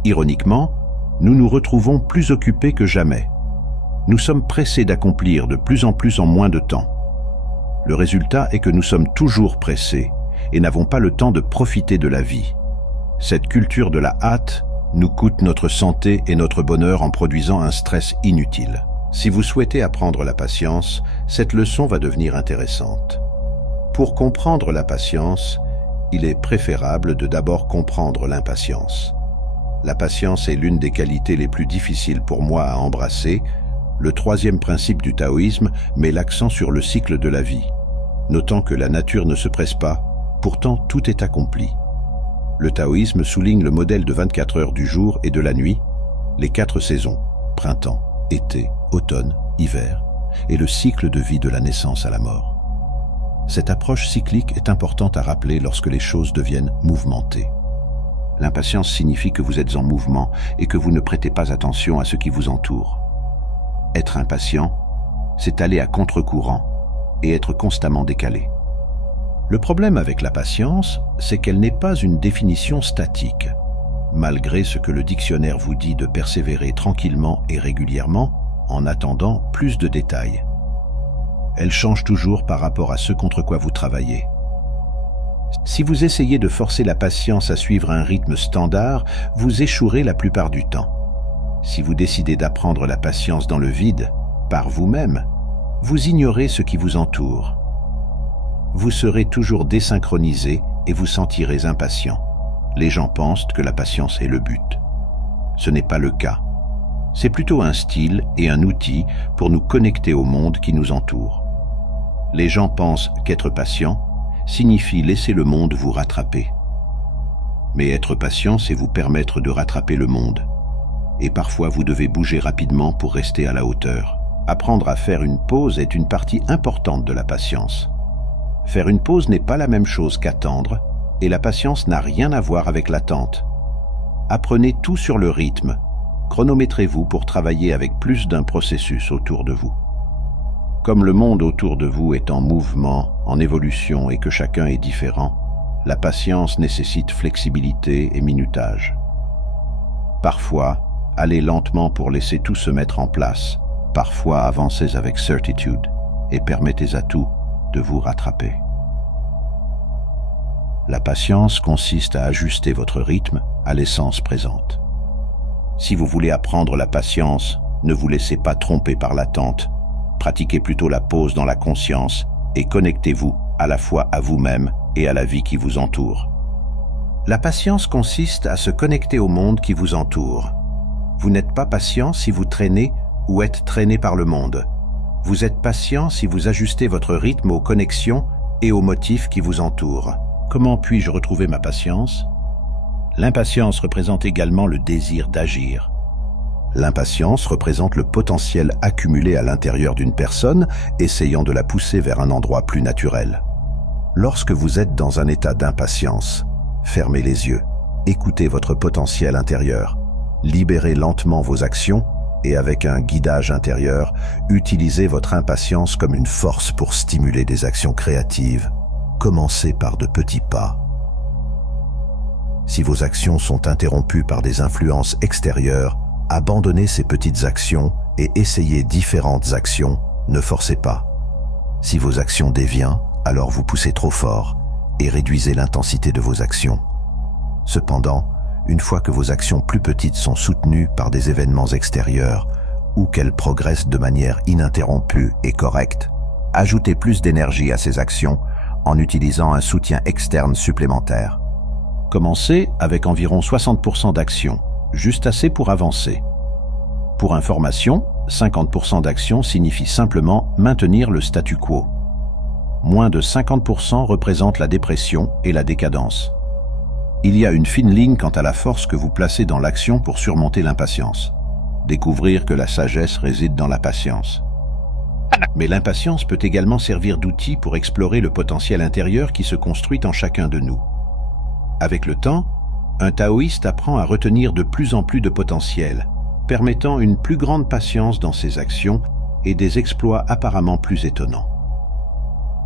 Ironiquement, nous nous retrouvons plus occupés que jamais. Nous sommes pressés d'accomplir de plus en plus en moins de temps. Le résultat est que nous sommes toujours pressés et n'avons pas le temps de profiter de la vie. Cette culture de la hâte nous coûte notre santé et notre bonheur en produisant un stress inutile. Si vous souhaitez apprendre la patience, cette leçon va devenir intéressante. Pour comprendre la patience, il est préférable de d'abord comprendre l'impatience. La patience est l'une des qualités les plus difficiles pour moi à embrasser. Le troisième principe du taoïsme met l'accent sur le cycle de la vie, notant que la nature ne se presse pas, pourtant tout est accompli. Le taoïsme souligne le modèle de 24 heures du jour et de la nuit, les 4 saisons, printemps, été, automne, hiver, et le cycle de vie de la naissance à la mort. Cette approche cyclique est importante à rappeler lorsque les choses deviennent mouvementées. L'impatience signifie que vous êtes en mouvement et que vous ne prêtez pas attention à ce qui vous entoure. Être impatient, c'est aller à contre-courant et être constamment décalé. Le problème avec la patience, c'est qu'elle n'est pas une définition statique. Malgré ce que le dictionnaire vous dit de persévérer tranquillement et régulièrement, en attendant plus de détails. Elle change toujours par rapport à ce contre quoi vous travaillez. Si vous essayez de forcer la patience à suivre un rythme standard, vous échouerez la plupart du temps. Si vous décidez d'apprendre la patience dans le vide, par vous-même, Vous ignorez ce qui vous entoure. Vous serez toujours désynchronisé et vous sentirez impatient. Les gens pensent que la patience est le but. Ce n'est pas le cas. C'est plutôt un style et un outil pour nous connecter au monde qui nous entoure. Les gens pensent qu'être patient signifie laisser le monde vous rattraper. Mais être patient, c'est vous permettre de rattraper le monde. Et parfois, vous devez bouger rapidement pour rester à la hauteur. Apprendre à faire une pause est une partie importante de la patience. Faire une pause n'est pas la même chose qu'attendre, et la patience n'a rien à voir avec l'attente. Apprenez tout sur le rythme. Chronométrez-vous pour travailler avec plus d'un processus autour de vous. Comme le monde autour de vous est en mouvement, en évolution et que chacun est différent, la patience nécessite flexibilité et minutage. Parfois, allez lentement pour laisser tout se mettre en place. Parfois, avancez avec certitude et permettez à tout de vous rattraper. La patience consiste à ajuster votre rythme à l'essence présente. Si vous voulez apprendre la patience, ne vous laissez pas tromper par l'attente. Pratiquez plutôt la pause dans la conscience et connectez-vous à la fois à vous-même et à la vie qui vous entoure. La patience consiste à se connecter au monde qui vous entoure. Vous n'êtes pas patient si vous traînez ou êtes traîné par le monde. Vous êtes patient si vous ajustez votre rythme aux connexions et aux motifs qui vous entourent. Comment puis-je retrouver ma patience? L'impatience représente également le désir d'agir. L'impatience représente le potentiel accumulé à l'intérieur d'une personne, essayant de la pousser vers un endroit plus naturel. Lorsque vous êtes dans un état d'impatience, fermez les yeux, écoutez votre potentiel intérieur, libérez lentement vos actions et avec un guidage intérieur, utilisez votre impatience comme une force pour stimuler des actions créatives. Commencez par de petits pas. Si vos actions sont interrompues par des influences extérieures, abandonnez ces petites actions et essayez différentes actions, ne forcez pas. Si vos actions dévient, alors vous poussez trop fort et réduisez l'intensité de vos actions. Cependant, une fois que vos actions plus petites sont soutenues par des événements extérieurs ou qu'elles progressent de manière ininterrompue et correcte, ajoutez plus d'énergie à ces actions en utilisant un soutien externe supplémentaire. Commencez avec environ 60% d'actions, juste assez pour avancer. Pour information, 50% d'actions signifie simplement maintenir le statu quo. Moins de 50% représente la dépression et la décadence. Il y a une fine ligne quant à la force que vous placez dans l'action pour surmonter l'impatience. Découvrir que la sagesse réside dans la patience. Mais l'impatience peut également servir d'outil pour explorer le potentiel intérieur qui se construit en chacun de nous. Avec le temps, un taoïste apprend à retenir de plus en plus de potentiel, permettant une plus grande patience dans ses actions et des exploits apparemment plus étonnants.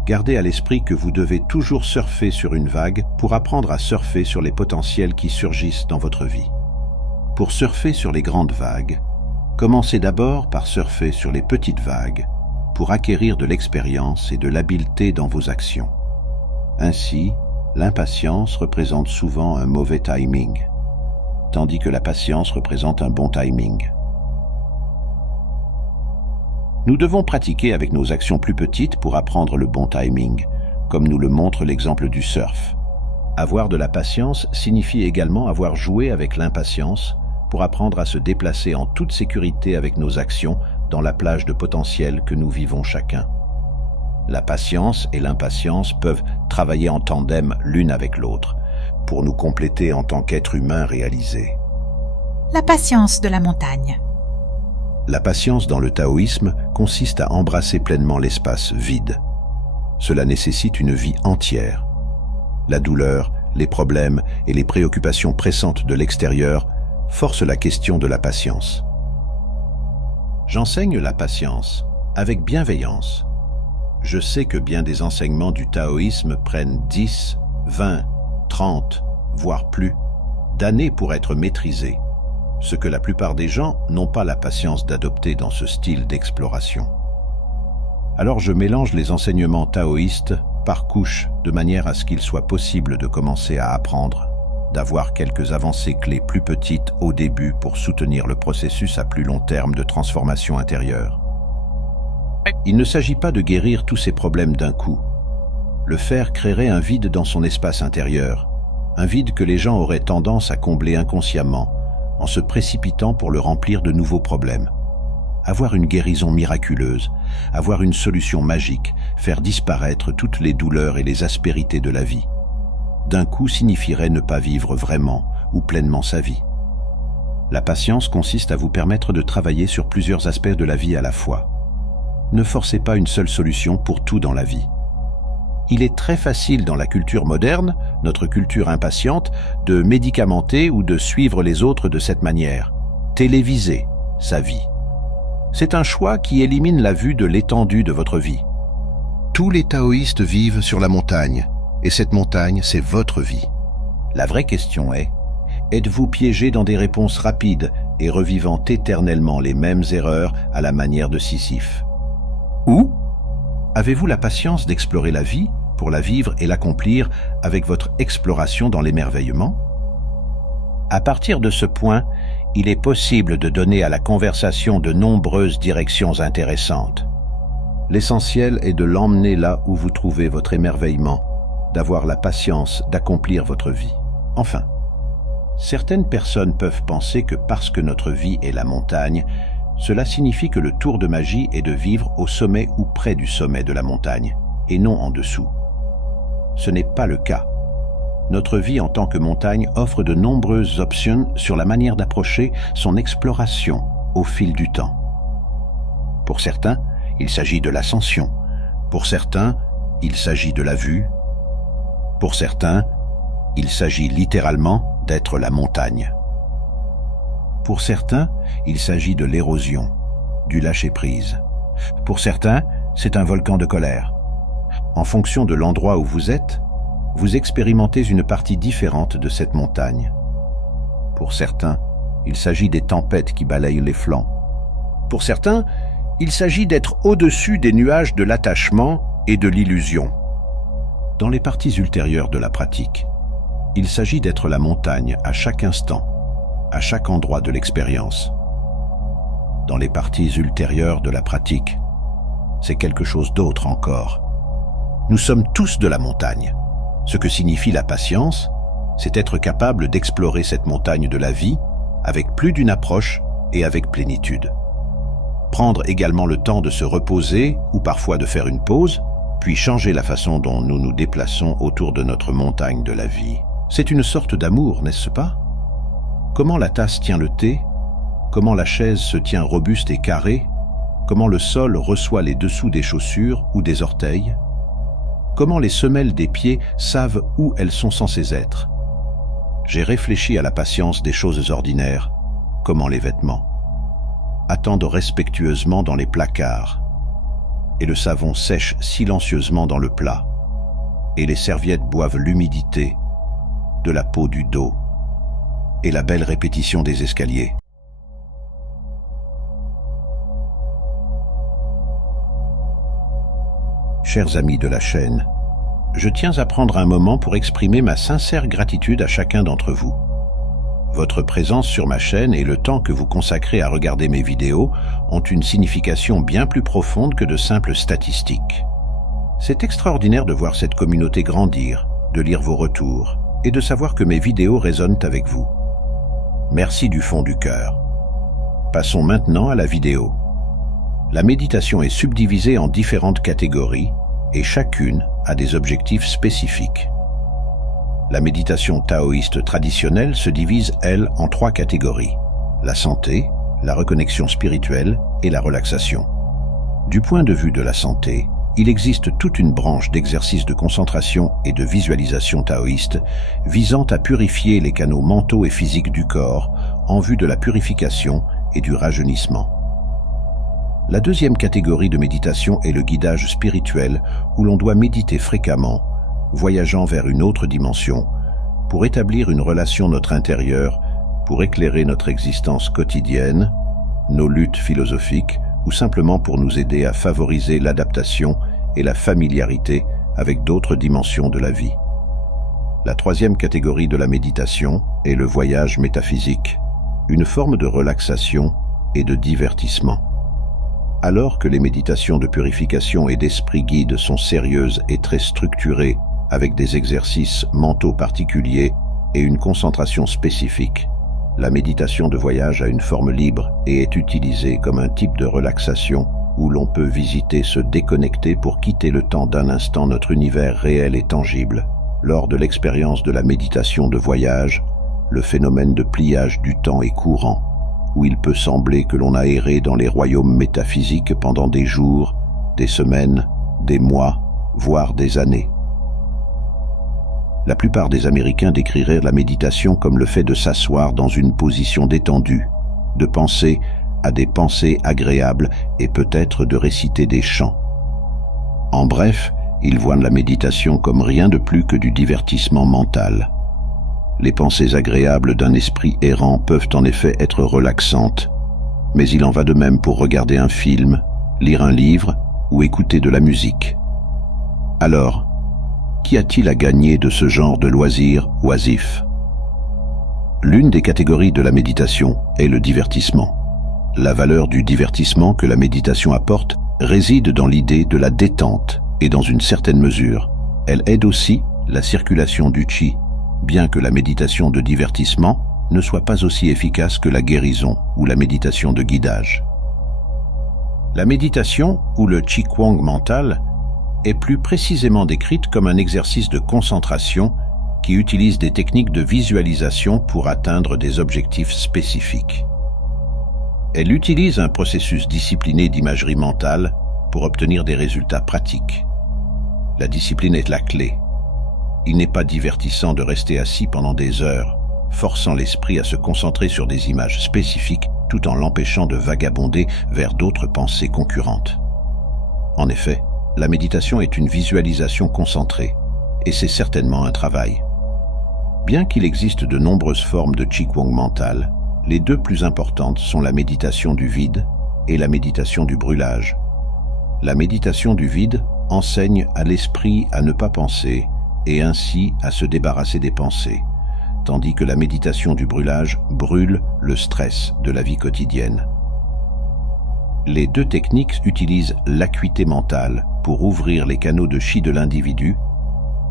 Gardez à l'esprit que vous devez toujours surfer sur une vague pour apprendre à surfer sur les potentiels qui surgissent dans votre vie. Pour surfer sur les grandes vagues, commencez d'abord par surfer sur les petites vagues pour acquérir de l'expérience et de l'habileté dans vos actions. Ainsi, l'impatience représente souvent un mauvais timing, tandis que la patience représente un bon timing. Nous devons pratiquer avec nos actions plus petites pour apprendre le bon timing, comme nous le montre l'exemple du surf. Avoir de la patience signifie également avoir joué avec l'impatience pour apprendre à se déplacer en toute sécurité avec nos actions dans la plage de potentiel que nous vivons chacun. La patience et l'impatience peuvent travailler en tandem l'une avec l'autre, pour nous compléter en tant qu'être humain réalisé. La patience de la montagne. La patience dans le taoïsme consiste à embrasser pleinement l'espace vide. Cela nécessite une vie entière. La douleur, les problèmes et les préoccupations pressantes de l'extérieur forcent la question de la patience. J'enseigne la patience avec bienveillance. Je sais que bien des enseignements du taoïsme prennent 10, 20, 30, voire plus, d'années pour être maîtrisés, ce que la plupart des gens n'ont pas la patience d'adopter dans ce style d'exploration. Alors je mélange les enseignements taoïstes par couches de manière à ce qu'il soit possible de commencer à apprendre, d'avoir quelques avancées clés plus petites au début pour soutenir le processus à plus long terme de transformation intérieure. Il ne s'agit pas de guérir tous ces problèmes d'un coup. Le faire créerait un vide dans son espace intérieur, un vide que les gens auraient tendance à combler inconsciemment, en se précipitant pour le remplir de nouveaux problèmes. Avoir une guérison miraculeuse, avoir une solution magique, faire disparaître toutes les douleurs et les aspérités de la vie, d'un coup signifierait ne pas vivre vraiment ou pleinement sa vie. La patience consiste à vous permettre de travailler sur plusieurs aspects de la vie à la fois. Ne forcez pas une seule solution pour tout dans la vie. Il est très facile dans la culture moderne, notre culture impatiente, de médicamenter ou de suivre les autres de cette manière, téléviser sa vie. C'est un choix qui élimine la vue de l'étendue de votre vie. Tous les taoïstes vivent sur la montagne, et cette montagne, c'est votre vie. La vraie question est, êtes-vous piégé dans des réponses rapides et revivant éternellement les mêmes erreurs à la manière de Sisyphe? Ou avez-vous la patience d'explorer la vie pour la vivre et l'accomplir avec votre exploration dans l'émerveillement? À partir de ce point, il est possible de donner à la conversation de nombreuses directions intéressantes. L'essentiel est de l'emmener là où vous trouvez votre émerveillement, d'avoir la patience d'accomplir votre vie. Enfin, certaines personnes peuvent penser que parce que notre vie est la montagne, cela signifie que le tour de magie est de vivre au sommet ou près du sommet de la montagne, et non en dessous. Ce n'est pas le cas. Notre vie en tant que montagne offre de nombreuses options sur la manière d'approcher son exploration au fil du temps. Pour certains, il s'agit de l'ascension. Pour certains, il s'agit de la vue. Pour certains, il s'agit littéralement d'être la montagne. Pour certains, il s'agit de l'érosion, du lâcher-prise. Pour certains, c'est un volcan de colère. En fonction de l'endroit où vous êtes, vous expérimentez une partie différente de cette montagne. Pour certains, il s'agit des tempêtes qui balayent les flancs. Pour certains, il s'agit d'être au-dessus des nuages de l'attachement et de l'illusion. Dans les parties ultérieures de la pratique, il s'agit d'être la montagne à chaque instant, à chaque endroit de l'expérience. Dans les parties ultérieures de la pratique, c'est quelque chose d'autre encore. Nous sommes tous de la montagne. Ce que signifie la patience, c'est être capable d'explorer cette montagne de la vie avec plus d'une approche et avec plénitude. Prendre également le temps de se reposer ou parfois de faire une pause, puis changer la façon dont nous nous déplaçons autour de notre montagne de la vie. C'est une sorte d'amour, n'est-ce pas? Comment la tasse tient le thé? Comment la chaise se tient robuste et carrée? Comment le sol reçoit les dessous des chaussures ou des orteils? Comment les semelles des pieds savent où elles sont censées être? J'ai réfléchi à la patience des choses ordinaires, comment les vêtements attendent respectueusement dans les placards, et le savon sèche silencieusement dans le plat, et les serviettes boivent l'humidité de la peau du dos, et la belle répétition des escaliers. Chers amis de la chaîne, je tiens à prendre un moment pour exprimer ma sincère gratitude à chacun d'entre vous. Votre présence sur ma chaîne et le temps que vous consacrez à regarder mes vidéos ont une signification bien plus profonde que de simples statistiques. C'est extraordinaire de voir cette communauté grandir, de lire vos retours et de savoir que mes vidéos résonnent avec vous. Merci du fond du cœur. Passons maintenant à la vidéo. La méditation est subdivisée en différentes catégories et chacune a des objectifs spécifiques. La méditation taoïste traditionnelle se divise, elle, en 3 catégories: la santé, la reconnexion spirituelle et la relaxation. Du point de vue de la santé, il existe toute une branche d'exercices de concentration et de visualisation taoïste visant à purifier les canaux mentaux et physiques du corps en vue de la purification et du rajeunissement. La deuxième catégorie de méditation est le guidage spirituel où l'on doit méditer fréquemment, voyageant vers une autre dimension, pour établir une relation notre intérieur, pour éclairer notre existence quotidienne, nos luttes philosophiques, ou simplement pour nous aider à favoriser l'adaptation et la familiarité avec d'autres dimensions de la vie. La troisième catégorie de la méditation est le voyage métaphysique, une forme de relaxation et de divertissement. Alors que les méditations de purification et d'esprit guide sont sérieuses et très structurées, avec des exercices mentaux particuliers et une concentration spécifique, la méditation de voyage a une forme libre et est utilisée comme un type de relaxation où l'on peut visiter, se déconnecter pour quitter le temps d'un instant notre univers réel et tangible. Lors de l'expérience de la méditation de voyage, le phénomène de pliage du temps est courant, où il peut sembler que l'on a erré dans les royaumes métaphysiques pendant des jours, des semaines, des mois, voire des années. La plupart des Américains décriraient la méditation comme le fait de s'asseoir dans une position détendue, de penser à des pensées agréables et peut-être de réciter des chants. En bref, ils voient la méditation comme rien de plus que du divertissement mental. Les pensées agréables d'un esprit errant peuvent en effet être relaxantes, mais il en va de même pour regarder un film, lire un livre ou écouter de la musique. Alors, qu'y a-t-il à gagner de ce genre de loisirs oisifs? L'une des catégories de la méditation est le divertissement. La valeur du divertissement que la méditation apporte réside dans l'idée de la détente et dans une certaine mesure, elle aide aussi la circulation du chi, bien que la méditation de divertissement ne soit pas aussi efficace que la guérison ou la méditation de guidage. La méditation ou le Qigong mental est plus précisément décrite comme un exercice de concentration qui utilise des techniques de visualisation pour atteindre des objectifs spécifiques. Elle utilise un processus discipliné d'imagerie mentale pour obtenir des résultats pratiques. La discipline est la clé. Il n'est pas divertissant de rester assis pendant des heures, forçant l'esprit à se concentrer sur des images spécifiques tout en l'empêchant de vagabonder vers d'autres pensées concurrentes. En effet, la méditation est une visualisation concentrée, et c'est certainement un travail. Bien qu'il existe de nombreuses formes de Qigong mental, les deux plus importantes sont la méditation du vide et la méditation du brûlage. La méditation du vide enseigne à l'esprit à ne pas penser et ainsi à se débarrasser des pensées, tandis que la méditation du brûlage brûle le stress de la vie quotidienne. Les deux techniques utilisent l'acuité mentale pour ouvrir les canaux de chi de l'individu.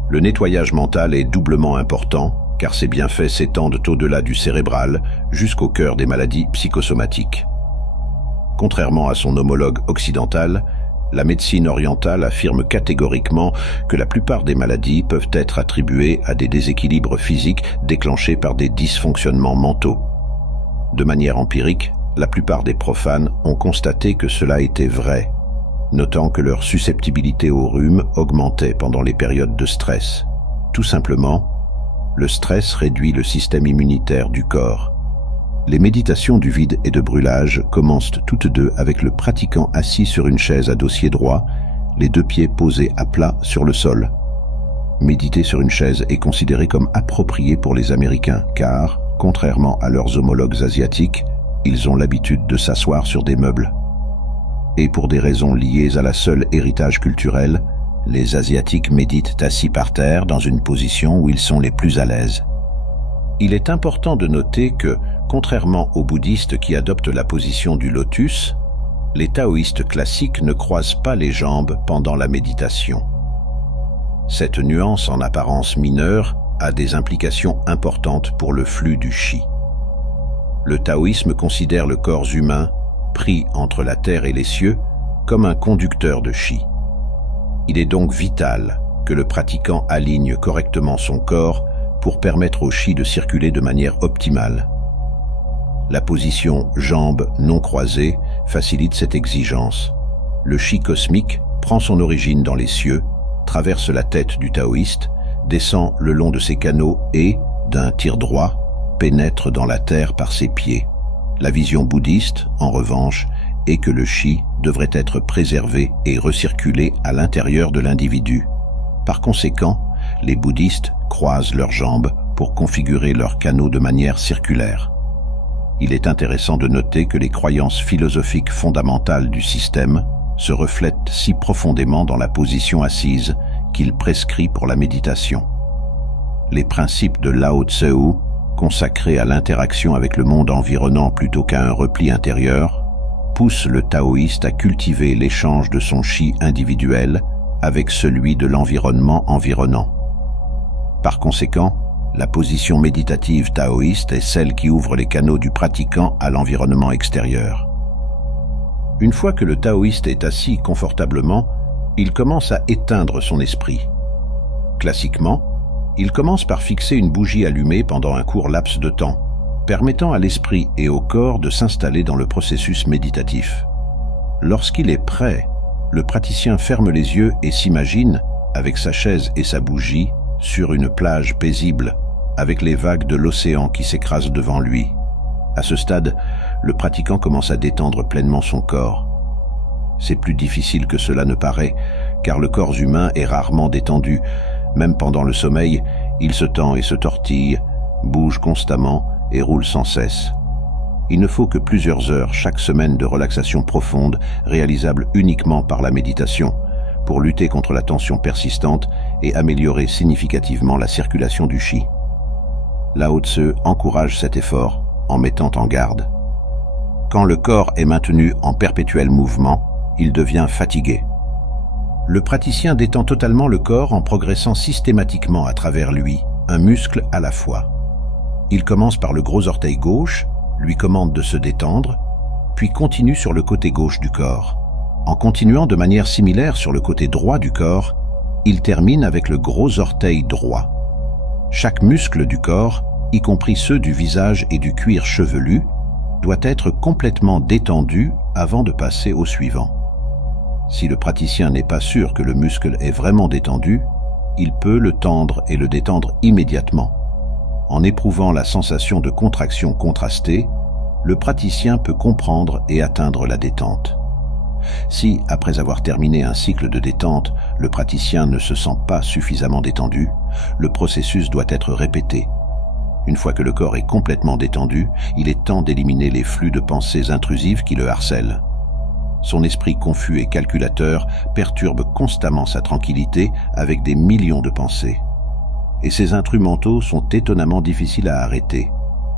Le nettoyage mental est doublement important, car ses bienfaits s'étendent au-delà du cérébral jusqu'au cœur des maladies psychosomatiques. Contrairement à son homologue occidental, la médecine orientale affirme catégoriquement que la plupart des maladies peuvent être attribuées à des déséquilibres physiques déclenchés par des dysfonctionnements mentaux. De manière empirique, la plupart des profanes ont constaté que cela était vrai, notant que leur susceptibilité au rhume augmentait pendant les périodes de stress. Tout simplement, le stress réduit le système immunitaire du corps. Les méditations du vide et de brûlage commencent toutes deux avec le pratiquant assis sur une chaise à dossier droit, les deux pieds posés à plat sur le sol. Méditer sur une chaise est considéré comme approprié pour les Américains, car, contrairement à leurs homologues asiatiques, ils ont l'habitude de s'asseoir sur des meubles. Et pour des raisons liées à la seule héritage culturel, les Asiatiques méditent assis par terre dans une position où ils sont les plus à l'aise. Il est important de noter que, contrairement aux bouddhistes qui adoptent la position du lotus, les taoïstes classiques ne croisent pas les jambes pendant la méditation. Cette nuance en apparence mineure a des implications importantes pour le flux du chi. Le taoïsme considère le corps humain, pris entre la terre et les cieux, comme un conducteur de chi. Il est donc vital que le pratiquant aligne correctement son corps pour permettre au chi de circuler de manière optimale. La position jambes non croisées facilite cette exigence. Le chi cosmique prend son origine dans les cieux, traverse la tête du taoïste, descend le long de ses canaux et, d'un tir droit, pénètre dans la terre par ses pieds. La vision bouddhiste, en revanche, est que le chi devrait être préservé et recirculé à l'intérieur de l'individu. Par conséquent, les bouddhistes croisent leurs jambes pour configurer leurs canaux de manière circulaire. Il est intéressant de noter que les croyances philosophiques fondamentales du système se reflètent si profondément dans la position assise qu'il prescrit pour la méditation. Les principes de Lao Tzu, consacrés à l'interaction avec le monde environnant plutôt qu'à un repli intérieur, pousse le taoïste à cultiver l'échange de son chi individuel avec celui de l'environnement environnant. Par conséquent, la position méditative taoïste est celle qui ouvre les canaux du pratiquant à l'environnement extérieur. Une fois que le taoïste est assis confortablement, il commence à éteindre son esprit. Classiquement, il commence par fixer une bougie allumée pendant un court laps de temps, permettant à l'esprit et au corps de s'installer dans le processus méditatif. Lorsqu'il est prêt, le praticien ferme les yeux et s'imagine, avec sa chaise et sa bougie, sur une plage paisible, avec les vagues de l'océan qui s'écrasent devant lui. À ce stade, le pratiquant commence à détendre pleinement son corps. C'est plus difficile que cela ne paraît, car le corps humain est rarement détendu. Même pendant le sommeil, il se tend et se tortille, bouge constamment et roule sans cesse. Il ne faut que plusieurs heures chaque semaine de relaxation profonde, réalisable uniquement par la méditation, pour lutter contre la tension persistante et améliorer significativement la circulation du chi. Lao Tzu encourage cet effort en mettant en garde. Quand le corps est maintenu en perpétuel mouvement, il devient fatigué. Le praticien détend totalement le corps en progressant systématiquement à travers lui, un muscle à la fois. Il commence par le gros orteil gauche, lui commande de se détendre, puis continue sur le côté gauche du corps. En continuant de manière similaire sur le côté droit du corps, il termine avec le gros orteil droit. Chaque muscle du corps, y compris ceux du visage et du cuir chevelu, doit être complètement détendu avant de passer au suivant. Si le praticien n'est pas sûr que le muscle est vraiment détendu, il peut le tendre et le détendre immédiatement. En éprouvant la sensation de contraction contrastée, le praticien peut comprendre et atteindre la détente. Si, après avoir terminé un cycle de détente, le praticien ne se sent pas suffisamment détendu, le processus doit être répété. Une fois que le corps est complètement détendu, il est temps d'éliminer les flux de pensées intrusives qui le harcèlent. Son esprit confus et calculateur perturbe constamment sa tranquillité avec des millions de pensées. Et ces intrus mentaux sont étonnamment difficiles à arrêter.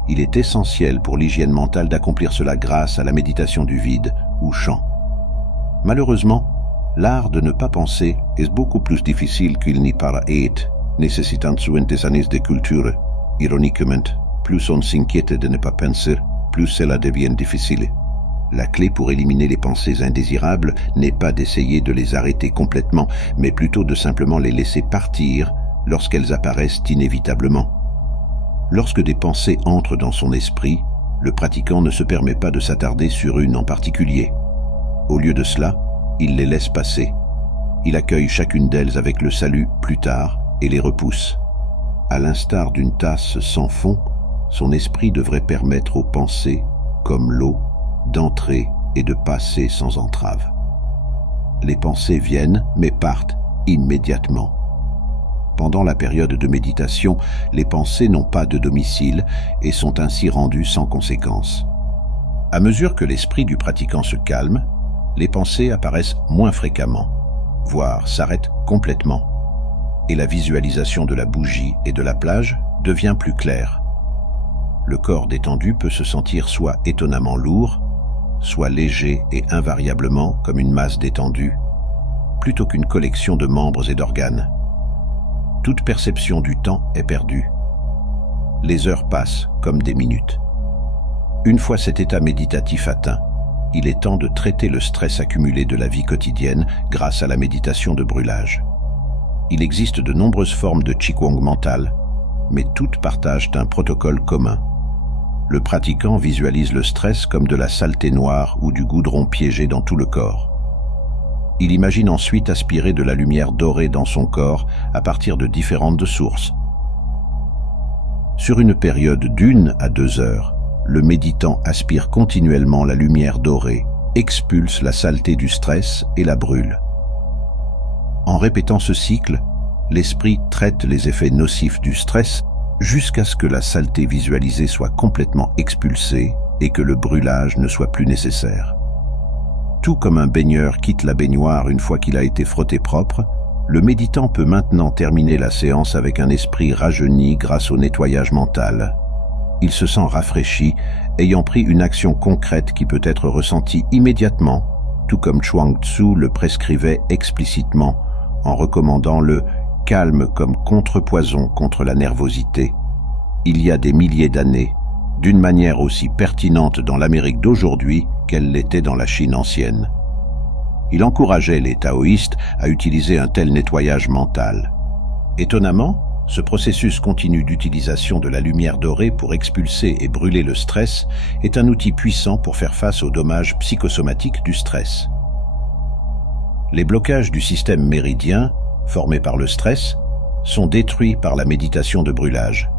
Il est essentiel pour l'hygiène mentale d'accomplir cela grâce à la méditation du vide ou chant. Malheureusement, l'art de ne pas penser est beaucoup plus difficile qu'il n'y paraît, nécessitant souvent des années de culture. Ironiquement, plus on s'inquiète de ne pas penser, plus cela devient difficile. La clé pour éliminer les pensées indésirables n'est pas d'essayer de les arrêter complètement, mais plutôt de simplement les laisser partir lorsqu'elles apparaissent inévitablement. Lorsque des pensées entrent dans son esprit, le pratiquant ne se permet pas de s'attarder sur une en particulier. Au lieu de cela, il les laisse passer. Il accueille chacune d'elles avec le salut plus tard et les repousse. À l'instar d'une tasse sans fond, son esprit devrait permettre aux pensées, comme l'eau, d'entrer et de passer sans entrave. Les pensées viennent mais partent immédiatement. Pendant la période de méditation, les pensées n'ont pas de domicile et sont ainsi rendues sans conséquence. À mesure que l'esprit du pratiquant se calme, les pensées apparaissent moins fréquemment, voire s'arrêtent complètement, et la visualisation de la bougie et de la plage devient plus claire. Le corps détendu peut se sentir soit étonnamment lourd, soit léger et invariablement comme une masse détendue, plutôt qu'une collection de membres et d'organes. Toute perception du temps est perdue. Les heures passent comme des minutes. Une fois cet état méditatif atteint, il est temps de traiter le stress accumulé de la vie quotidienne grâce à la méditation de brûlage. Il existe de nombreuses formes de Qigong mental, mais toutes partagent un protocole commun. Le pratiquant visualise le stress comme de la saleté noire ou du goudron piégé dans tout le corps. Il imagine ensuite aspirer de la lumière dorée dans son corps à partir de différentes sources. Sur une période d'1 à 2 heures, le méditant aspire continuellement la lumière dorée, expulse la saleté du stress et la brûle. En répétant ce cycle, l'esprit traite les effets nocifs du stress jusqu'à ce que la saleté visualisée soit complètement expulsée et que le brûlage ne soit plus nécessaire. Tout comme un baigneur quitte la baignoire une fois qu'il a été frotté propre, le méditant peut maintenant terminer la séance avec un esprit rajeuni grâce au nettoyage mental. il se sent rafraîchi, ayant pris une action concrète qui peut être ressentie immédiatement, tout comme Chuang Tzu le prescrivait explicitement en recommandant le calme comme contrepoison contre la nervosité. Il y a des milliers d'années, d'une manière aussi pertinente dans l'Amérique d'aujourd'hui qu'elle l'était dans la Chine ancienne. Il encourageait les taoïstes à utiliser un tel nettoyage mental. Étonnamment, ce processus continu d'utilisation de la lumière dorée pour expulser et brûler le stress est un outil puissant pour faire face aux dommages psychosomatiques du stress. Les blocages du système méridien, formés par le stress, sont détruits par la méditation de brûlage.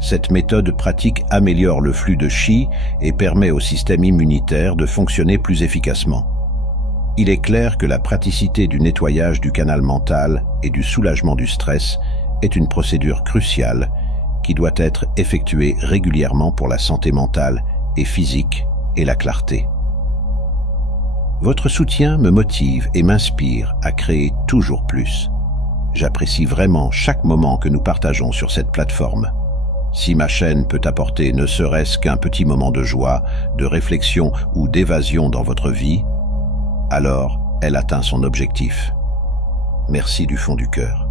Cette méthode pratique améliore le flux de chi et permet au système immunitaire de fonctionner plus efficacement. Il est clair que la praticité du nettoyage du canal mental et du soulagement du stress est une procédure cruciale qui doit être effectuée régulièrement pour la santé mentale et physique et la clarté. Votre soutien me motive et m'inspire à créer toujours plus. J'apprécie vraiment chaque moment que nous partageons sur cette plateforme. Si ma chaîne peut apporter ne serait-ce qu'un petit moment de joie, de réflexion ou d'évasion dans votre vie, alors elle atteint son objectif. Merci du fond du cœur.